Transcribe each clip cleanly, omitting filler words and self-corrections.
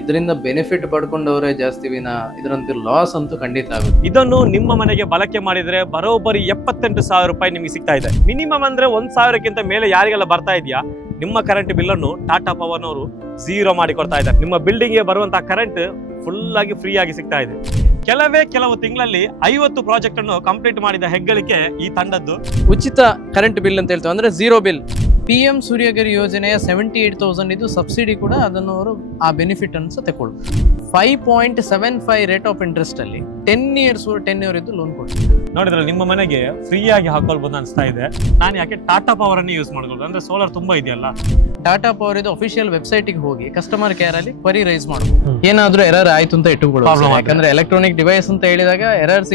ಇದರಿಂದ ಬೆನಿಫಿಟ್ ಪಡ್ಕೊಂಡವರೇ ಜಾಸ್ತಿ ವಿನ ಇದರಂತ ಲಾಸ್ ಅಂತೂ ಖಂಡಿತ ಆಗುತ್ತೆ. ಇದನ್ನು ನಿಮ್ಮ ಮನೆಗೆ ಬಳಕೆ ಮಾಡಿದ್ರೆ ಬರೋಬ್ಬರಿ 78,000 ರೂಪಾಯಿ ನಿಮಗೆ ಸಿಗ್ತಾ ಇದೆ. ಮಿನಿಮಮ್ ಅಂದ್ರೆ 1,000ಕ್ಕಿಂತ ಮೇಲೆ ಯಾರಿಗೆಲ್ಲ ಬರ್ತಾ ಇದೆಯಾ ನಿಮ್ಮ ಕರೆಂಟ್ ಬಿಲ್ ಅನ್ನು ಟಾಟಾ ಪವರ್ನವರು ಝೀರೋ ಮಾಡಿ ಕೊಡ್ತಾ ಇದ್ದಾರೆ. ನಿಮ್ಮ ಬಿಲ್ಡಿಂಗ್ ಗೆ ಬರುವಂತಹ ಕರೆಂಟ್ ಫುಲ್ ಆಗಿ ಫ್ರೀ ಆಗಿ ಸಿಗ್ತಾ ಇದೆ. ಕೆಲವು ತಿಂಗಳಲ್ಲಿ 50 ಪ್ರಾಜೆಕ್ಟ್ ಅನ್ನು ಕಂಪ್ಲೀಟ್ ಮಾಡಿದ ಹೆಗ್ಗಳಿಕೆ ಈ ತಂಡದ್ದು. ಉಚಿತ ಕರೆಂಟ್ ಬಿಲ್ ಅಂತ ಹೇಳ್ತೇವೆ, ಅಂದ್ರೆ ಝೀರೋ ಬಿಲ್. PM ಸೂರ್ಯಗಿರಿ ಯೋಜನೆಯ 78,000 ಇದು ಸಬ್ಸಿಡಿ ಕೂಡ, ಅದನ್ನು ಅವರು ಆ ಬೆನಿಫಿಟ್ ಅನ್ನು ತಗೊಳ್ಳು. 5.75 ರೇಟ್ ಆಫ್ ಇಂಟ್ರೆಸ್ಟ್ ಅಲ್ಲಿ 10 ಇಯರ್ಸ್ ಇದ್ದು ಲೋನ್ ಕೊಡ್ತೀವಿ. ನೋಡಿದ್ರೆ ನಿಮ್ಮ ಮನೆಗೆ ಫ್ರೀ ಆಗಿ ಹಾಕೊಳ್ಬಹುದು ಅನಿಸ್ತಾ ಇದೆ. ನಾನು ಯಾಕೆ ಟಾಟಾ ಪವರ್ ಅನ್ನು ಯೂಸ್ ಮಾಡ್ಬೋದು ಅಂದ್ರೆ ಸೋಲಾರ್ ತುಂಬಾ ಇದೆಯಲ್ಲ. ಟಾಟಾ ಪವರ್ ಇದು ಅಫಿಷಿಯಲ್ ವೆಬ್ಸೈಟ್ ಗೆ ಹೋಗಿ ಕಸ್ಟಮರ್ ಕೇರ್ ಅಲ್ಲಿ ಕ್ವರಿ ರೈಸ್ ಮಾಡಬಹುದು. ಏನಾದ್ರೂ ಎರರ್ ಆಯ್ತು ಅಂತ ಇಟ್ಟುಕೊಳ್ಳೋದು, ಯಾಕಂದ್ರೆ ಎಲೆಕ್ಟ್ರಾನಿಕ್ ಡಿವೈಸ್ ಅಂತ ಹೇಳಿದಾಗ ಎರರ್ಸ್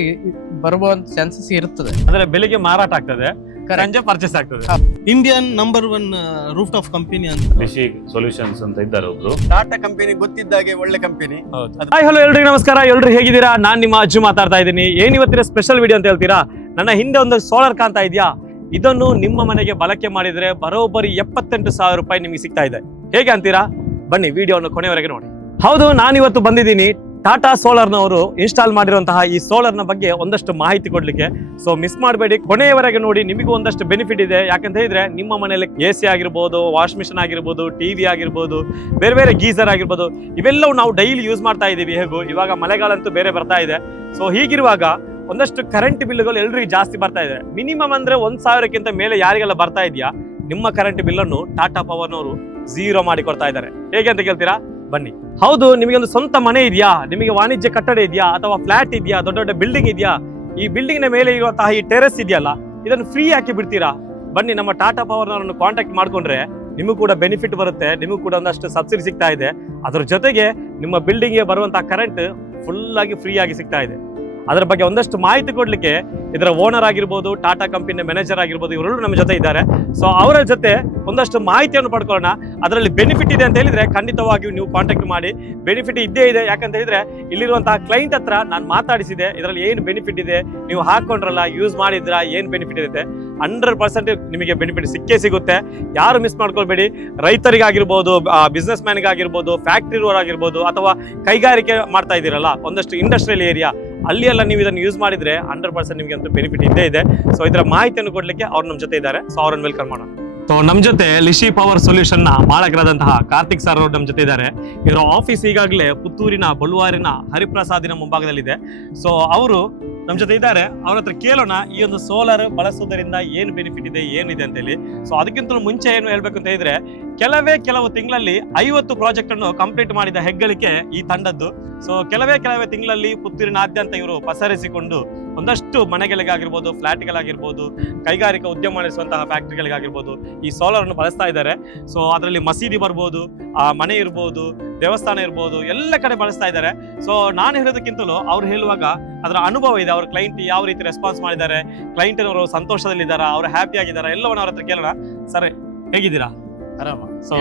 ಬರುವ ಚಾನ್ಸಸ್ ಇರುತ್ತದೆ. ಅಂದ್ರೆ ಬೆಳಿಗ್ಗೆ ಮಾರಾಟ ಆಗ್ತದೆ, ಸಂಜೆ ಪರ್ಚೇಸ್ ಆಗ್ತದೆ. Indian number 1 roof top company ಅಂತ ಲಿಶಿ ಸೊಲ್ಯೂಷನ್ಸ್ ಅಂತ ಇದ್ದಾರೆ ಒಬ್ರು. ಟಾಟಾ ಕಂಪನಿ ಗೊತ್ತಿದ್ದಾಗೆ ಒಳ್ಳೆ ಕಂಪನಿ. ಹಾಯ್ ಹಲೋ ಎಲ್ರಿಗೂ ನಮಸ್ಕಾರ. ಎಲ್ರು ಹೇಗಿದ್ದೀರಾ? ನಾನ್ ನಿಮ್ಮ ಅಜ್ಜು ಮಾತಾಡ್ತಾ ಇದ್ದೀನಿ. ಏನ್ ಇವತ್ತಿನ ಸ್ಪೆಷಲ್ ವಿಡಿಯೋ ಅಂತ ಹೇಳ್ತೀರಾ? ನನ್ನ ಹಿಂದೆ ಒಂದು ಸೋಲಾರ್ ಕಾಣ್ತಾ ಇದೆಯಾ? ಇದನ್ನು ನಿಮ್ಮ ಮನೆಗೆ ಬಳಕೆ ಮಾಡಿದ್ರೆ ಬರೋಬ್ಬರಿ 78,000 ರೂಪಾಯಿ ನಿಮಗೆ ಸಿಗ್ತಾ ಇದೆ. ಹೇಗೆ ಅಂತೀರಾ? ಬನ್ನಿ ವಿಡಿಯೋವನ್ನು ಕೊನೆವರೆಗೆ ನೋಡಿ. ಹೌದು, ನಾನಿವತ್ತು ಬಂದಿದ್ದೀನಿ ಟಾಟಾ ಸೋಲಾರ್ನವರು ಇನ್ಸ್ಟಾಲ್ ಮಾಡಿರುವಂತಹ ಈ ಸೋಲಾರ್ನ ಬಗ್ಗೆ ಒಂದಷ್ಟು ಮಾಹಿತಿ ಕೊಡ್ಲಿಕ್ಕೆ. ಸೊ ಮಿಸ್ ಮಾಡಬೇಡಿ, ಕೊನೆಯವರೆಗೆ ನೋಡಿ. ನಿಮಗೂ ಒಂದಷ್ಟು ಬೆನಿಫಿಟ್ ಇದೆ. ಯಾಕಂತ ಹೇಳಿದ್ರೆ ನಿಮ್ಮ ಮನೆಯಲ್ಲಿ AC ಆಗಿರ್ಬೋದು, ವಾಶ್ ಮಿಷನ್ ಆಗಿರ್ಬೋದು, TV ಆಗಿರ್ಬೋದು, ಬೇರೆ ಬೇರೆ ಗೀಸರ್ ಆಗಿರ್ಬೋದು, ಇವೆಲ್ಲವೂ ನಾವು ಡೈಲಿ ಯೂಸ್ ಮಾಡ್ತಾ ಇದ್ದೀವಿ. ಹೇಗೂ ಇವಾಗ ಮಳೆಗಾಲ ಅಂತೂ ಬೇರೆ ಬರ್ತಾ ಇದೆ. ಸೊ ಹೀಗಿರುವಾಗ ಒಂದಷ್ಟು ಕರೆಂಟ್ ಬಿಲ್ಗಳು ಎಲ್ರಿಗೂ ಜಾಸ್ತಿ ಬರ್ತಾ ಇದೆ. ಮಿನಿಮಮ್ ಅಂದ್ರೆ 1,000ಕ್ಕಿಂತ ಮೇಲೆ ಯಾರಿಗೆಲ್ಲ ಬರ್ತಾ ಇದೆಯಾ ನಿಮ್ಮ ಕರೆಂಟ್ ಬಿಲ್ ಅನ್ನು ಟಾಟಾ ಪವರ್ನವರು ಝೀರೋ ಮಾಡಿ ಕೊಡ್ತಾ ಇದ್ದಾರೆ. ಹೇಗೆ ಅಂತ ಕೇಳ್ತೀರಾ? ಬನ್ನಿ. ಹೌದು, ನಿಮಗೆ ಒಂದು ಸ್ವಂತ ಮನೆ ಇದೆಯಾ, ನಿಮಗೆ ವಾಣಿಜ್ಯ ಕಟ್ಟಡ ಇದೆಯಾ, ಅಥವಾ ಫ್ಲಾಟ್ ಇದೆಯಾ, ದೊಡ್ಡ ದೊಡ್ಡ ಬಿಲ್ಡಿಂಗ್ ಇದೆಯಾ, ಈ ಬಿಲ್ಡಿಂಗ್ ನ ಮೇಲೆ ಇರುವಂತಹ ಈ ಟೆರೆಸ್ ಇದೆಯಲ್ಲ, ಇದನ್ನು ಫ್ರೀ ಹಾಕಿ ಬಿಡ್ತೀರಾ? ಬನ್ನಿ, ನಮ್ಮ ಟಾಟಾ ಪವರ್ನವರನ್ನು ಕಾಂಟ್ಯಾಕ್ಟ್ ಮಾಡ್ಕೊಂಡ್ರೆ ನಿಮಗೂ ಕೂಡ ಬೆನಿಫಿಟ್ ಬರುತ್ತೆ. ನಿಮಗೂ ಕೂಡ ಒಂದಷ್ಟು ಸಬ್ಸಿಡಿ ಸಿಗ್ತಾ ಇದೆ. ಅದರ ಜೊತೆಗೆ ನಿಮ್ಮ ಬಿಲ್ಡಿಂಗ್ಗೆ ಬರುವಂತಹ ಕರೆಂಟ್ ಫುಲ್ ಆಗಿ ಫ್ರೀ ಆಗಿ ಸಿಗ್ತಾ ಇದೆ. ಅದರ ಬಗ್ಗೆ ಒಂದಷ್ಟು ಮಾಹಿತಿ ಕೊಡ್ಲಿಕ್ಕೆ ಇದರ ಓನರ್ ಆಗಿರ್ಬೋದು, ಟಾಟಾ ಕಂಪನಿಯ ಮ್ಯಾನೇಜರ್ ಆಗಿರ್ಬೋದು, ಇವರೆಲ್ಲರೂ ನಮ್ಮ ಜೊತೆ ಇದ್ದಾರೆ. ಸೊ ಅವರ ಜೊತೆ ಒಂದಷ್ಟು ಮಾಹಿತಿಯನ್ನು ಪಡ್ಕೊಳ್ಳೋಣ. ಅದರಲ್ಲಿ ಬೆನಿಫಿಟ್ ಇದೆ ಅಂತ ಹೇಳಿದ್ರೆ ಖಂಡಿತವಾಗಿಯೂ ನೀವು ಕಾಂಟ್ಯಾಕ್ಟ್ ಮಾಡಿ. ಬೆನಿಫಿಟ್ ಇದ್ದೇ ಇದೆ. ಯಾಕಂತ ಹೇಳಿದ್ರೆ ಇಲ್ಲಿರುವಂತಹ ಕ್ಲೈಂಟ್ ಹತ್ರ ನಾನು ಮಾತಾಡಿಸಿದೆ, ಇದರಲ್ಲಿ ಏನು ಬೆನಿಫಿಟ್ ಇದೆ, ನೀವು ಹಾಕೊಂಡ್ರಲ್ಲ, ಯೂಸ್ ಮಾಡಿದ್ರ, ಏನು ಬೆನಿಫಿಟ್ ಇರುತ್ತೆ, 100% ನಿಮಗೆ ಬೆನಿಫಿಟ್ ಸಿಕ್ಕೇ ಸಿಗುತ್ತೆ. ಯಾರು ಮಿಸ್ ಮಾಡ್ಕೊಳ್ಬೇಡಿ. ರೈತರಿಗಾಗಿರ್ಬೋದು, ಬಿಸ್ನೆಸ್ ಮ್ಯಾನ್ಗಾಗಿರ್ಬೋದು, ಫ್ಯಾಕ್ಟ್ರಿ ರೋರ್ ಆಗಿರ್ಬೋದು, ಅಥವಾ ಕೈಗಾರಿಕೆ ಮಾಡ್ತಾ ಇದ್ದೀರಲ್ಲ, ಒಂದಷ್ಟು ಇಂಡಸ್ಟ್ರಿಯಲ್ ಏರಿಯಾ, ಅಲ್ಲಿ ಎಲ್ಲ ನೀವು ಇದನ್ನು ಯೂಸ್ ಮಾಡಿದ್ರೆ 100% ನಿಮಗೆ ಅಂತೂ ಬೆನಿಫಿಟ್ ಇದ್ದೇ ಇದೆ. ಸೊ ಇದರ ಮಾಹಿತಿಯನ್ನು ಕೊಡ್ಲಿಕ್ಕೆ ಅವ್ರು ನಮ್ಮ ಜೊತೆ ಇದ್ದಾರೆ. ಸೊ ಅವ್ರನ್ನ ವೆಲ್ಕಮ್ ಮಾಡೋಣ. ಸೊ ನಮ್ಮ ಜೊತೆ ಲಿಶಿ ಪವರ್ ಸೊಲ್ಯೂಷನ್ ನ ಮಾಲಕರಾದಂತಹ ಕಾರ್ತಿಕ್ ಸರ್ ಅವರು ನಮ್ಮ ಜೊತೆ ಇದ್ದಾರೆ. ಇವರ ಆಫೀಸ್ ಈಗಾಗಲೇ ಪುತ್ತೂರಿನ ಬಳುವಾರಿನ ಹರಿಪ್ರಸಾದಿನ ಮುಂಭಾಗದಲ್ಲಿದೆ. ಸೊ ಅವರು ನಮ್ಮ ಜೊತೆ ಇದ್ದಾರೆ. ಅವ್ರ ಹತ್ರ ಕೇಳೋಣ ಈ ಒಂದು ಸೋಲಾರ್ ಬಳಸೋದ್ರಿಂದ ಏನು ಬೆನಿಫಿಟ್ ಇದೆ, ಏನಿದೆ ಅಂತ ಹೇಳಿ. ಸೊ ಅದಕ್ಕಿಂತ ಮುಂಚೆ ಏನು ಹೇಳ್ಬೇಕು ಅಂತ ಹೇಳಿದ್ರೆ, ಕೆಲವು ತಿಂಗಳಲ್ಲಿ 50 ಪ್ರಾಜೆಕ್ಟ್ ಅನ್ನು ಕಂಪ್ಲೀಟ್ ಮಾಡಿದ ಹೆಗ್ಗಳಿಕೆ ಈ ತಂಡದ್ದು. ಸೊ ಕೆಲವೇ ತಿಂಗಳಲ್ಲಿ ಪುತ್ತೂರಿನಾದ್ಯಂತ ಇವರು ಪಸರಿಸಿಕೊಂಡು ಒಂದಷ್ಟು ಮನೆಗಳಿಗಾಗಿರ್ಬೋದು, ಫ್ಲಾಟ್ಗಳಾಗಿರ್ಬೋದು, ಕೈಗಾರಿಕಾ ಉದ್ಯಮ ನಡೆಸುವಂತಹ ಫ್ಯಾಕ್ಟ್ರಿಗಳಿಗಾಗಿರ್ಬೋದು ಈ ಸೋಲಾರ್ ಅನ್ನು ಬಳಸ್ತಾ ಇದ್ದಾರೆ. ಸೊ ಅದರಲ್ಲಿ ಮಸೀದಿ ಬರ್ಬೋದು, ಮನೆ ಇರ್ಬೋದು, ದೇವಸ್ಥಾನ ಇರ್ಬೋದು, ಎಲ್ಲ ಕಡೆ ಬಳಸ್ತಾ ಇದ್ದಾರೆ. ಸೊ ನಾನು ಹೇಳೋದಕ್ಕಿಂತಲೂ ಅವ್ರು ಹೇಳುವಾಗ ಅದರ ಅನುಭವ ಇದೆ. ಅವ್ರ ಕ್ಲೈಂಟ್ ಯಾವ ರೀತಿ ರೆಸ್ಪಾನ್ಸ್ ಮಾಡಿದ್ದಾರೆ, ಕ್ಲೈಂಟ್ ಅವರು ಸಂತೋಷದಲ್ಲಿದ್ದಾರಾ, ಅವರು ಹ್ಯಾಪಿ ಆಗಿದ್ದಾರಾ, ಎಲ್ಲವನ್ನ ಅವ್ರ ಹತ್ರ ಕೇಳೋಣ. ಸರ್, ಹೇಗಿದ್ದೀರಾ? ಆರಾಮ. ಸೊ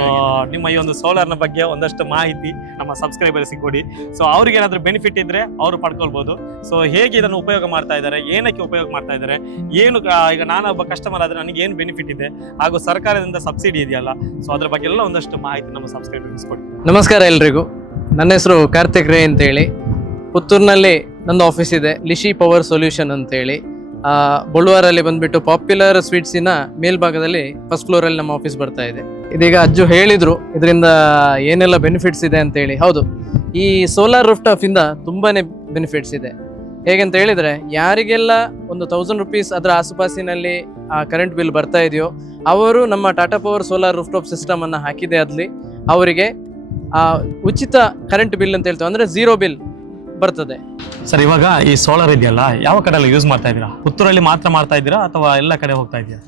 ನಿಮ್ಮ ಈ ಒಂದು ಸೋಲಾರ್ ನ ಬಗ್ಗೆ ಒಂದಷ್ಟು ಮಾಹಿತಿ ನಮ್ಮ ಸಬ್ಸ್ಕ್ರೈಬರ್ಸ್ ಕೊಡಿ. ಸೊ ಅವ್ರಿಗೆ ಏನಾದ್ರು ಬೆನಿಫಿಟ್ ಇದ್ರೆ ಅವರು ಪಡ್ಕೊಳ್ಬಹುದು. ಸೊ ಹೇಗೆ ಇದನ್ನು ಉಪಯೋಗ ಮಾಡ್ತಾ ಇದ್ದಾರೆ, ಏನಕ್ಕೆ ಉಪಯೋಗ ಮಾಡ್ತಾ ಇದ್ದಾರೆ, ಏನು ಈಗ ನಾನು ಒಬ್ಬ ಕಸ್ಟಮರ್ ಆದ್ರೆ ನನಗೆ ಏನು ಬೆನಿಫಿಟ್ ಇದೆ, ಹಾಗೂ ಸರ್ಕಾರದಿಂದ ಸಬ್ಸಿಡಿ ಇದೆಯಲ್ಲ, ಸೊ ಅದ್ರ ಬಗ್ಗೆ ಎಲ್ಲ ಒಂದಷ್ಟು ಮಾಹಿತಿ ನಮ್ಮ ಸಬ್ಸ್ಕ್ರೈಬರ್ಸ್ ಕೊಡಿ. ನಮಸ್ಕಾರ ಎಲ್ರಿಗೂ. ನನ್ನ ಹೆಸರು ಕಾರ್ತಿಕ್ ರೇ ಅಂತೇಳಿ. ಪುತ್ತೂರಿನಲ್ಲಿ ನಂದು ಆಫೀಸ್ ಇದೆ, ಲಿಶಿ ಪವರ್ ಸೊಲ್ಯೂಷನ್ ಅಂತೇಳಿ. ಬಳುವಾರಲ್ಲಿ ಬಂದ್ಬಿಟ್ಟು ಪಾಪ್ಯುಲರ್ ಸ್ವೀಟ್ಸಿನ ಮೇಲ್ಭಾಗದಲ್ಲಿ ಫಸ್ಟ್ ಫ್ಲೋರ್ ಅಲ್ಲಿ ನಮ್ಮ ಆಫೀಸ್ ಬರ್ತಾ ಇದೆ. ಇದೀಗ ಅಜ್ಜು ಹೇಳಿದ್ರು ಇದರಿಂದ ಏನೆಲ್ಲ ಬೆನಿಫಿಟ್ಸ್ ಇದೆ ಅಂತೇಳಿ. ಹೌದು, ಈ ಸೋಲಾರ್ ರೂಫ್ ಟಾಪ್ ಇಂದ ತುಂಬಾನೇ ಬೆನಿಫಿಟ್ಸ್ ಇದೆ. ಹೇಗಂತ ಹೇಳಿದ್ರೆ, ಯಾರಿಗೆಲ್ಲ ಒಂದು 1,000 ರೂಪೀಸ್ ಅದರ ಆಸುಪಾಸಿನಲ್ಲಿ ಕರೆಂಟ್ ಬಿಲ್ ಬರ್ತಾ ಇದೆಯೋ ಅವರು ನಮ್ಮ Tata power solar roof top system ಅನ್ನ ಹಾಕಿದೆ ಅಲ್ಲಿ ಅವರಿಗೆ ಉಚಿತ ಕರೆಂಟ್ ಬಿಲ್ ಅಂತ ಹೇಳ್ತೇವೆ, ಅಂದ್ರೆ ಝೀರೋ ಬಿಲ್ ಬರ್ತದೆ. ಸರ್, ಇವಾಗ ಈ ಸೋಲಾರ್ ಇದೆಯಲ್ಲ, ಯಾವ ಕಡೆ ಎಲ್ಲ ಯೂಸ್ ಮಾಡ್ತಾ ಇದ್ದೀರಾ? ಪುತ್ತೂರಲ್ಲಿ ಮಾತ್ರ ಮಾಡ್ತಾ ಇದ್ದೀರಾ ಅಥವಾ ಎಲ್ಲ ಕಡೆ ಹೋಗ್ತಾ ಇದೆಯಾ?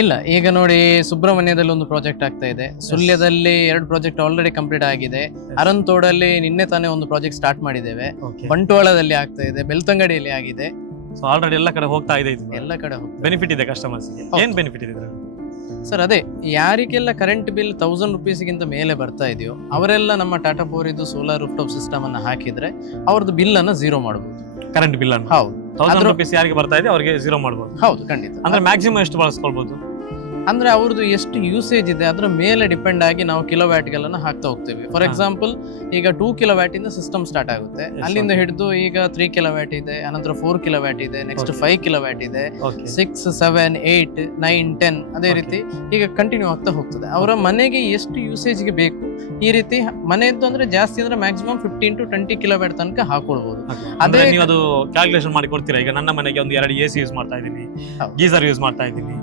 ಇಲ್ಲ, ಈಗ ನೋಡಿ ಸುಬ್ರಹ್ಮಣ್ಯದಲ್ಲಿ ಒಂದು ಪ್ರಾಜೆಕ್ಟ್ ಆಗ್ತಾ ಇದೆ, ಸುಳ್ಯದಲ್ಲಿ 2 ಪ್ರಾಜೆಕ್ಟ್ ಆಲ್ರೆಡಿ ಕಂಪ್ಲೀಟ್ ಆಗಿದೆ, ಅರಂತೋಡಲ್ಲಿ ನಿನ್ನೆ ತಾನೇ ಒಂದು ಪ್ರಾಜೆಕ್ಟ್ ಸ್ಟಾರ್ಟ್ ಮಾಡಿದ್ದೇವೆ, ಬಂಟ್ವಾಳದಲ್ಲಿ ಆಗ್ತಾ ಇದೆ, ಬೆಳ್ತಂಗಡಿಯಲ್ಲಿ ಆಗಿದೆ. ಸೊ ಆಲ್ರೆಡಿ ಎಲ್ಲ ಕಡೆ ಹೋಗ್ತಾ ಇದೆ. ಎಲ್ಲ ಕಡೆ ಬೆನಿಫಿಟ್ ಇದೆ ಕಸ್ಟಮರ್ಸ್. ಏನ್ ಬೆನಿಫಿಟ್ ಇದೆ ಸರ್? ಅದೇ, ಯಾರಿಗೆಲ್ಲ ಕರೆಂಟ್ ಬಿಲ್ 1,000 ರೂಪೀಸ್ಗಿಂತ ಮೇಲೆ ಬರ್ತಾ ಇದೆಯೋ ಅವರೆಲ್ಲ ನಮ್ಮ ಟಾಟಾ ಪವರ್ ಇದು ಸೋಲಾರ್ ರೂಫ್ ಟಾಪ್ ಸಿಸ್ಟಮ್ ಅನ್ನ ಹಾಕಿದ್ರೆ ಅವ್ರದ್ದು ಬಿಲ್ ಅನ್ನ ಝೀರೋ ಮಾಡಬಹುದು. ಕರೆಂಟ್ ಬಿಲ್ ಅನ್ನು? ಹೌದು. 1,000 ರೂಪೀಸ್ ಯಾರಿಗೆ ಬರ್ತಾ ಇದೆ ಅವರಿಗೆ ಝೀರೋ ಮಾಡಬಹುದು. ಹೌದು, ಖಂಡಿತ. ಅಂದ್ರೆ ಮ್ಯಾಕ್ಸಿಮಮ್ ಎಷ್ಟು ಬಳಸ್ಕೊಳ್ಬಹುದು? ಅಂದ್ರೆ ಅವ್ರದ್ದು ಎಷ್ಟು ಯೂಸೇಜ್ ಇದೆ ಅದ್ರ ಮೇಲೆ ಡಿಪೆಂಡ್ ಆಗಿ ನಾವು ಕಿಲೋವ್ಯಾಟ್ಗಳನ್ನ ಹಾಕ್ತಾ ಹೋಗ್ತೇವೆ. ಫಾರ್ ಎಕ್ಸಾಂಪಲ್ ಈಗ 2 ಕಿಲೋವ್ಯಾಟ್ ಇಂದ ಸಿಸ್ಟಮ್ ಸ್ಟಾರ್ಟ್ ಆಗುತ್ತೆ, ಅಲ್ಲಿಂದ ಹಿಡಿದು ಈಗ 3 ಕಿಲೋವ್ಯಾಟ್ ಇದೆ, ಅನಂತರ 4 ಕಿಲೋವ್ಯಾಟ್ ಇದೆ, ನೆಕ್ಸ್ಟ್ 5 ಕಿಲೋವ್ಯಾಟ್ ಇದೆ, 6, 7, 8, 9, 10 ಅದೇ ರೀತಿ ಈಗ ಕಂಟಿನ್ಯೂ ಆಗ್ತಾ ಹೋಗ್ತದೆ. ಅವರ ಮನೆಗೆ ಎಷ್ಟು ಯೂಸೇಜ್ಗೆ ಬೇಕು ಈ ರೀತಿ ಮನೆಯದ್ದು ಅಂದ್ರೆ ಜಾಸ್ತಿ ಅಂದ್ರೆ ಮ್ಯಾಕ್ಸಿಮಮ್ 15 to 20 ಕಿಲೋವ್ಯಾಟ್ ತನಕ ಹಾಕೊಳ್ಬಹುದು. ಅದೇ ನೀವು ಅದು ಕ್ಯಾಲ್ಕುಲೇಷನ್ ಮಾಡಿ ಕೊಡ್ತೀರಾ? ಈಗ ನನ್ನ ಮನೆಗೆ ಒಂದು 2 AC ಯೂಸ್ ಮಾಡ್ತಾ ಇದ್ದೀನಿ, ಗೀಸರ್ ಯೂಸ್ ಮಾಡ್ತಾ ಇದ್ದೀನಿ,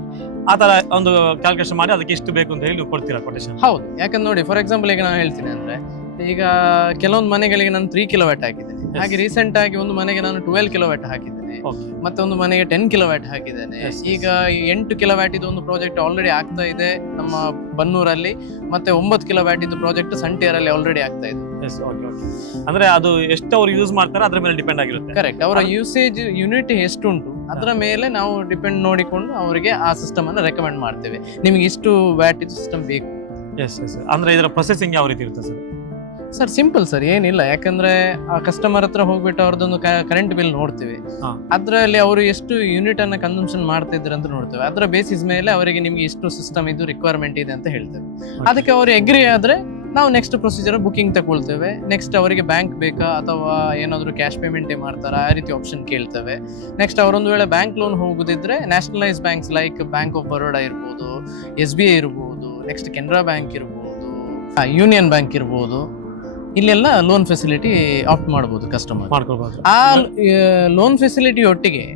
ಆ ತರ ಒಂದು ಕ್ಯಾಲ್ಕುಲೇಷನ್ ಮಾಡಿ ಅದಕ್ಕೆ ಎಷ್ಟು ಬೇಕು ಅಂತ ಹೇಳಿ ನೀವು ಕೊಡ್ತೀರಾ ಕೊಟೇಶನ್? ಹೌದು, ಯಾಕಂದ್ರೆ ನೋಡಿ ಫಾರ್ ಎಕ್ಸಾಂಪಲ್ ಈಗ ನಾನು ಹೇಳ್ತೀನಿ ಅಂದ್ರೆ ಈಗ ಕೆಲವೊಂದು ಮನೆಗಳಿಗೆ ನಾನು 3 ಕಿಲೋವ್ಯಾಟ್ ಹಾಕಿದ್ದೇನೆ, ಹಾಗೆ ರೀಸೆಂಟ್ ಆಗಿ ಒಂದು ಮನೆಗೆ ನಾನು 12 ಕಿಲೋವ್ಯಾಟ್ ಹಾಕಿದ್ದೇನೆ, ಮತ್ತೆ ಒಂದು ಮನೆಗೆ 10 ಕಿಲೋವ್ಯಾಟ್ ಹಾಕಿದ್ದೇನೆ. ಈಗ 8 ಕಿಲೋವ್ಯಾಟ್ ಇದು ಒಂದು ಪ್ರಾಜೆಕ್ಟ್ ಆಲ್ರೆಡಿ ಆಗ್ತಾ ಇದೆ ನಮ್ಮ ಬನ್ನೂರಲ್ಲಿ, ಮತ್ತೆ 9 ಕಿಲೋವ್ಯಾಟ್ ಇದು ಪ್ರಾಜೆಕ್ಟ್ ಸಂಟಿಯರ್ ಅಲ್ಲಿ ಆಲ್ರೆಡಿ ಆಗ್ತಾ ಇದೆ. ಅಂದ್ರೆ ಅದು ಎಷ್ಟು ಅವ್ರು ಯೂಸ್ ಮಾಡ್ತಾರೆ ಅದ್ರ ಮೇಲೆ ಡಿಪೆಂಡ್ ಆಗಿರುತ್ತೆ. ಕರೆಕ್ಟ್, ಅವರ ಯೂಸೇಜ್ ಯೂನಿಟ್ ಎಷ್ಟುಂಟು ಅದರ ಮೇಲೆ ನಾವು ಡಿಪೆಂಡ್ ನೋಡಿಕೊಂಡು ಅವರಿಗೆ ಆ ಸಿಸ್ಟಮ್ ಅನ್ನು ರೆಕಮೆಂಡ್ ಮಾಡ್ತೇವೆ, ನಿಮಗೆ ಇಷ್ಟು ವ್ಯಾಟ್ ಇದು ಸಿಸ್ಟಮ್ ಬೇಕು. ಅಂದ್ರೆ ಇದರ ಪ್ರೊಸೆಸಿಂಗ್ ಯಾವ ರೀತಿ ಇರುತ್ತೆ ಸರ್? ಸರ್ ಸಿಂಪಲ್ ಸರ್, ಏನಿಲ್ಲ, ಯಾಕಂದ್ರೆ ಆ ಕಸ್ಟಮರ್ ಹತ್ರ ಹೋಗ್ಬಿಟ್ಟು ಅವ್ರದ್ದೊಂದು ಕರೆಂಟ್ ಬಿಲ್ ನೋಡ್ತೀವಿ, ಅದ್ರಲ್ಲಿ ಅವರು ಎಷ್ಟು ಯೂನಿಟ್ ಅನ್ನ ಕನ್ಸಂಪ್ಷನ್ ಮಾಡ್ತಾ ಇದ್ರು ಅಂತ ನೋಡ್ತೇವೆ. ಅದರ ಬೇಸಿಸ್ ಮೇಲೆ ಅವರಿಗೆ ನಿಮ್ಗೆ ಇಷ್ಟು ಸಿಸ್ಟಮ್ ಇದು ರಿಕ್ವೈರ್ಮೆಂಟ್ ಇದೆ ಅಂತ ಹೇಳ್ತೇವೆ. ಅದಕ್ಕೆ ಅವರು ಎಗ್ರಿ ಆದ್ರೆ ನಾವು ನೆಕ್ಸ್ಟ್ ಪ್ರೊಸೀಜರ್ ಬುಕಿಂಗ್ ತಗೊಳ್ತೇವೆ. ನೆಕ್ಸ್ಟ್ ಅವರಿಗೆ ಬ್ಯಾಂಕ್ ಬೇಕಾ ಅಥವಾ ಏನಾದ್ರು ಕ್ಯಾಶ್ ಪೇಮೆಂಟ್ ಮಾಡ್ತಾರಾ ಆ ರೀತಿ ಆಪ್ಷನ್ ಕೇಳ್ತೇವೆ. ನೆಕ್ಸ್ಟ್ ಅವರೊಂದು ವೇಳೆ ಬ್ಯಾಂಕ್ ಲೋನ್ ಹೋಗುದಿದ್ರೆ nationalise banks like bank of Baroda ಇರ್ಬೋದು, SBI ಇರ್ಬೋದು, ನೆಕ್ಸ್ಟ್ ಕೆನರಾ ಬ್ಯಾಂಕ್ ಇರ್ಬೋದು, ಯೂನಿಯನ್ ಬ್ಯಾಂಕ್ ಇರ್ಬೋದು, ಇಲ್ಲೆಲ್ಲ ಲೋನ್ ಫೆಸಿಲಿಟಿ ಆಪ್ಟ್ ಮಾಡಬಹುದು ಕಸ್ಟಮರ್. ಆ ಲೋನ್ ಫೆಸಿಲಿಟಿ ಒಟ್ಟಿಗೆ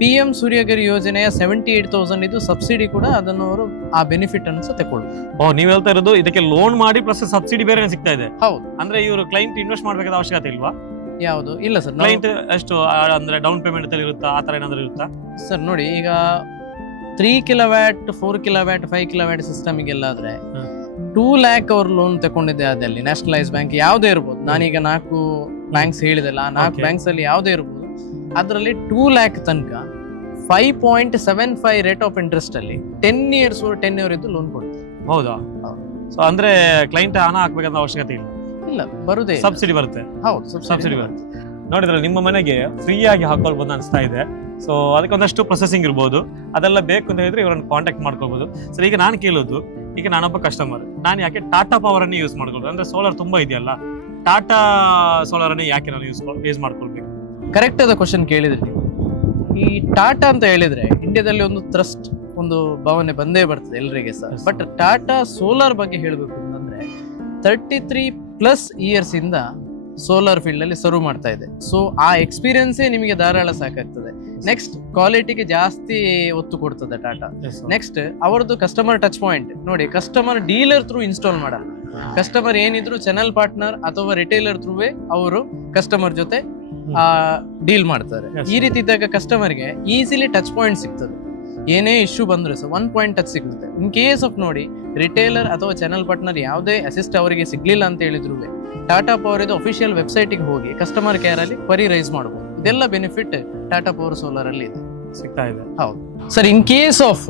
PM ಸೂರ್ಯಗರಿ ಯೋಜನೆಯ 78,000 ಇದು ಸಬ್ಸಿಡಿ ಕೂಡ ಅದನ್ನು ಅವರು ಆ ಬೆನಿಫಿಟ್ ಅನ್ನು ಸಹ ತಗೊಳ್ಬಹುದು. ನೀವ್ ಹೇಳ್ತಾ ಇರೋದು ಇದಕ್ಕೆ ಲೋನ್ ಮಾಡಿ ಪ್ಲಸ್ ಸಬ್ಸಿಡಿ ಬೇರೆ ಸಿಗ್ತಾ ಇದೆ? ಹೌದು. ಅಂದ್ರೆ ಇವರು ಕ್ಲೈಂಟ್ ಇನ್ವೆಸ್ಟ್ ಮಾಡಬೇಕಾದ ಅವಶ್ಯಕತೆ ಇಲ್ವಾ? ಯಾವುದು ಇಲ್ಲ ಸರ್. ಕ್ಲೈಂಟ್ ಎಷ್ಟು ಅಂದ್ರೆ ಡೌನ್ ಪೇಮೆಂಟ್ ಇರುತ್ತಾ, ಆ ತರ ಏನಾದ್ರು ಇರುತ್ತಾ ಸರ್? ನೋಡಿ ಈಗ 3 ಕಿಲೋವ್ಯಾಟ್, 4 ಕಿಲೋವ್ಯಾಟ್, 5 ಕಿಲೋವ್ಯಾಟ್ ಸಿಸ್ಟಮ್ಗೆಲ್ಲ ಆದ್ರೆ 2 lakh ಅವ್ರು ಲೋನ್ ತಗೊಂಡಿದ್ದೆ ಅದಲ್ಲಿ ನ್ಯಾಷನಲೈಸ್ ಬ್ಯಾಂಕ್ ಯಾವುದೇ ಇರ್ಬೋದು. ನಾನೀಗ 4 ಬ್ಯಾಂಕ್ಸ್ ಹೇಳಿದೆಲ್ಲ, ಆ 4 ಬ್ಯಾಂಕ್ಸ್ ಅಲ್ಲಿ ಯಾವುದೇ ಇರ್ಬೋದು, ಅದರಲ್ಲಿ 2 lakh ತನಕ 5.75 ರೇಟ್ ಆಫ್ ಇಂಟ್ರೆಸ್ಟ್ ಅಲ್ಲಿ 10 years ಇದ್ದು ಲೋನ್ ಕೊಡ್ತಾರೆ. ಹೌದಾ? ಸೊ ಅಂದ್ರೆ ಕ್ಲೈಂಟ್ ಹಣ ಹಾಕ್ಬೇಕಂತ ಅವಶ್ಯಕತೆ ಇಲ್ಲ, ಬರುದೇ ಸಬ್ಸಿಡಿ ಬರುತ್ತೆ. ಹೌದು, ಸಬ್ಸಿಡಿ ಬರುತ್ತೆ. ನೋಡಿದ್ರೆ ನಿಮ್ಮ ಮನೆಗೆ ಫ್ರೀ ಆಗಿ ಹಾಕೊಳ್ಬೋದು ಅನಿಸ್ತಾ ಇದೆ. ಸೊ ಅದಕ್ಕೆ ಒಂದಷ್ಟು ಪ್ರೊಸೆಸಿಂಗ್ ಇರ್ಬೋದು, ಅದೆಲ್ಲ ಬೇಕು ಅಂತ ಹೇಳಿದ್ರೆ ಇವರನ್ನು ಕಾಂಟ್ಯಾಕ್ಟ್ ಮಾಡ್ಕೊಳ್ಬೋದು. ಸರ್ ಈಗ ನಾನು ಕೇಳೋದು, ಈಗ ನಾನೊಬ್ಬ ಕಸ್ಟಮರ್, ನಾನು ಯಾಕೆ ಟಾಟಾ ಪವರ್ ಅನ್ನು ಯೂಸ್ ಮಾಡ್ಕೊಳ್ಬೋದು? ಅಂದ್ರೆ ಸೋಲಾರ್ ತುಂಬಾ ಇದೆಯಲ್ಲ, ಟಾಟಾ ಸೋಲಾರ್ ಅನ್ನು ಯಾಕೆ ನಾನು ಯೂಸ್ ಮಾಡ್ಕೊಳ್ಬೇಕು? ಕರೆಕ್ಟ್ ಆದ ಕ್ವಶನ್ ಕೇಳಿದ್ರಿ. ಈ ಟಾಟಾ ಅಂತ ಹೇಳಿದ್ರೆ ಇಂಡಿಯಾದಲ್ಲಿ ಒಂದು ಟ್ರಸ್ಟ್, ಒಂದು ಭಾವನೆ ಬಂದೇ ಬರ್ತದೆ ಎಲ್ಲರಿಗೆ ಸರ್. ಬಟ್ ಟಾಟಾ ಸೋಲಾರ್ ಬಗ್ಗೆ ಹೇಳಬೇಕು ಅಂತಂದ್ರೆ 33+ years ಇಂದ ಸೋಲಾರ್ ಫೀಲ್ಡ್ ಅಲ್ಲಿ ಸರ್ವ್ ಮಾಡ್ತಾ ಇದೆ. ಸೊ ಆ ಎಕ್ಸ್ಪೀರಿಯನ್ಸೇ ನಿಮಗೆ ಧಾರಾಳ ಸಾಕಾಗ್ತದೆ. ನೆಕ್ಸ್ಟ್ ಕ್ವಾಲಿಟಿಗೆ ಜಾಸ್ತಿ ಒತ್ತು ಕೊಡ್ತದೆ ಟಾಟಾ. ನೆಕ್ಸ್ಟ್ ಅವರದ್ದು ಕಸ್ಟಮರ್ ಟಚ್ ಪಾಯಿಂಟ್ ನೋಡಿ, ಕಸ್ಟಮರ್ ಡೀಲರ್ ಥ್ರೂ ಇನ್ಸ್ಟಾಲ್ ಮಾಡಲ್ಲ. ಕಸ್ಟಮರ್ ಏನಿದ್ರು ಚಾನೆಲ್ ಪಾರ್ಟ್ನರ್ ಅಥವಾ ರಿಟೇಲರ್ ಥ್ರೂವೇ ಅವರು ಕಸ್ಟಮರ್ ಜೊತೆ ಡೀಲ್ ಮಾಡ್ತಾರೆ. ಈ ರೀತಿ ಇದ್ದಾಗ ಕಸ್ಟಮರ್ಗೆ ಈಸಿಲಿ ಟಚ್ ಪಾಯಿಂಟ್ ಸಿಗ್ತದೆ. ಏನೇ ಇಶ್ಯೂ ಬಂದ್ರೆ ಸಹ 1 point ಟಚ್ ಸಿಗುತ್ತೆ. ಇನ್ ಕೇಸ್ ಆಫ್ ನೋಡಿ ರಿಟೇಲರ್ ಅಥವಾ ಚಾನೆಲ್ ಪಾರ್ಟ್ನರ್ ಯಾವುದೇ ಅಸಿಸ್ಟ್ ಅವರಿಗೆ ಸಿಗ್ಲಿಲ್ಲ ಅಂತ ಹೇಳಿದ್ರು ಟಾಟಾ ಪವರ್ ಇದು ಅಫಿಷಿಯಲ್ ವೆಬ್ಸೈಟ್ಗೆ ಹೋಗಿ ಕಸ್ಟಮರ್ ಕೇರ್ ಅಲ್ಲಿ ಕ್ವರಿ ರೈಸ್ ಮಾಡಬಹುದು. ಇದೆಲ್ಲ ಬೆನಿಫಿಟ್ ಟಾಟಾ ಪವರ್ ಸೋಲಾರ್ ಅಲ್ಲಿ ಇದೆ, ಸಿಗ್ತಾ ಇದೆ. ಹೌದು ಸರ್. ಇನ್ ಕೇಸ್ ಆಫ್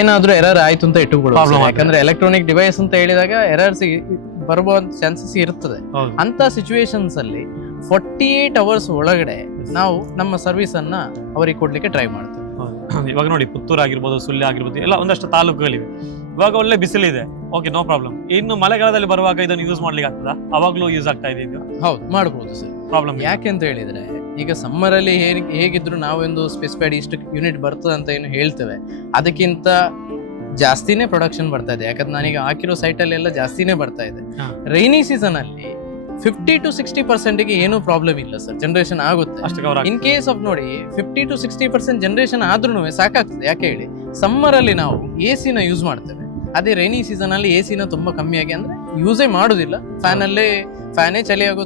ಏನಾದ್ರೂ ಎರರ್ ಆಯ್ತು ಅಂತ ಇಟ್ಟುಕೊಳ್ಳೋದು, ಯಾಕಂದ್ರೆ ಎಲೆಕ್ಟ್ರಾನಿಕ್ ಡಿವೈಸ್ ಅಂತ ಹೇಳಿದಾಗ ಎರರ್ಸ್ ಬರುವ ಚಾನ್ಸಸ್ ಇರ್ತದೆ. ಅಂತ ಸಿಚುವೇಶನ್ಸ್ ಅಲ್ಲಿ 48 hours ಒಳಗಡೆ ನಾವು ನಮ್ಮ ಸರ್ವಿಸ್ ಅನ್ನ ಅವರಿಗೆ ಕೊಡ್ಲಿಕ್ಕೆ ಟ್ರೈ ಮಾಡ್ತೇವೆ. ಇವಾಗ ನೋಡಿ ಪುತ್ತೂರು ಆಗಿರ್ಬೋದು, ಸುಳ್ಯ ಆಗಿರ್ಬೋದು, ಎಲ್ಲ ಒಂದಷ್ಟು ತಾಲೂಕುಗಳಿವೆ. ಇವಾಗ ಒಳ್ಳೆ ಬಿಸಿಲಿದೆ, ಓಕೆ, ನೋ ಪ್ರಾಬ್ಲಮ್. ಇನ್ನು ಮಳೆಗಾಲದಲ್ಲಿ ಬರುವಾಗ ಇದನ್ನು ಯೂಸ್ ಮಾಡ್ಲಿಕ್ಕೆ ಆಗ್ತದ? ಅವಾಗ್ಲೂ ಯೂಸ್ ಆಗ್ತಾ ಇದೆ ಇದು? ಹೌದು, ಮಾಡಬಹುದು ಸರ್, ಪ್ರಾಬ್ಲಮ್. ಯಾಕೆ ಅಂತ ಹೇಳಿದ್ರೆ ಈಗ ಸಮ್ಮರ್ ಅಲ್ಲಿ ಹೇಗಿದ್ರು ನಾವೊಂದು ಸ್ಪೆಸಿಫೈಡ್ ಇಷ್ಟು ಯೂನಿಟ್ ಬರ್ತದೆ ಅಂತ ಏನು ಹೇಳ್ತೇವೆ, ಅದಕ್ಕಿಂತ ಜಾಸ್ತಿನೇ ಪ್ರೊಡಕ್ಷನ್ ಬರ್ತಾ ಇದೆ. ಯಾಕಂದ್ರೆ ನಾನೀಗ ಹಾಕಿರೋ ಸೈಟ್ ಅಲ್ಲಿ ಎಲ್ಲ ಜಾಸ್ತಿನೇ ಬರ್ತಾ ಇದೆ. ರೈನಿ ಸೀಸನ್ ಅಲ್ಲಿ 50 to 60% ಏನು ಪ್ರಾಬ್ಲಮ್ ಇಲ್ಲ ಸರ್, ಜನರೇಷನ್ ಆಗುತ್ತೆ. ಇನ್ ಕೇಸ್ ಆಫ್ ನೋಡಿ 50 to 60% ಜನರೇಷನ್ ಆದ್ರೂ ಸಾಕಾಗ್ತದೆ. ಯಾಕೆ ಹೇಳಿ, ಸಮ್ಮರ್ ಅಲ್ಲಿ ನಾವು AC ನ ಯೂಸ್ ಮಾಡ್ತೇವೆ, ಅದೇ ರೈನಿ ಸೀಸನ್ ಅಲ್ಲಿ AC ನ ತುಂಬಾ ಕಮ್ಮಿ ಆಗಿ ಅಂದ್ರೆ ಯೂಸೇ ಮಾಡುದಿಲ್ಲ. ಫ್ಯಾನೇ ಚಳಿ ಆಗೋ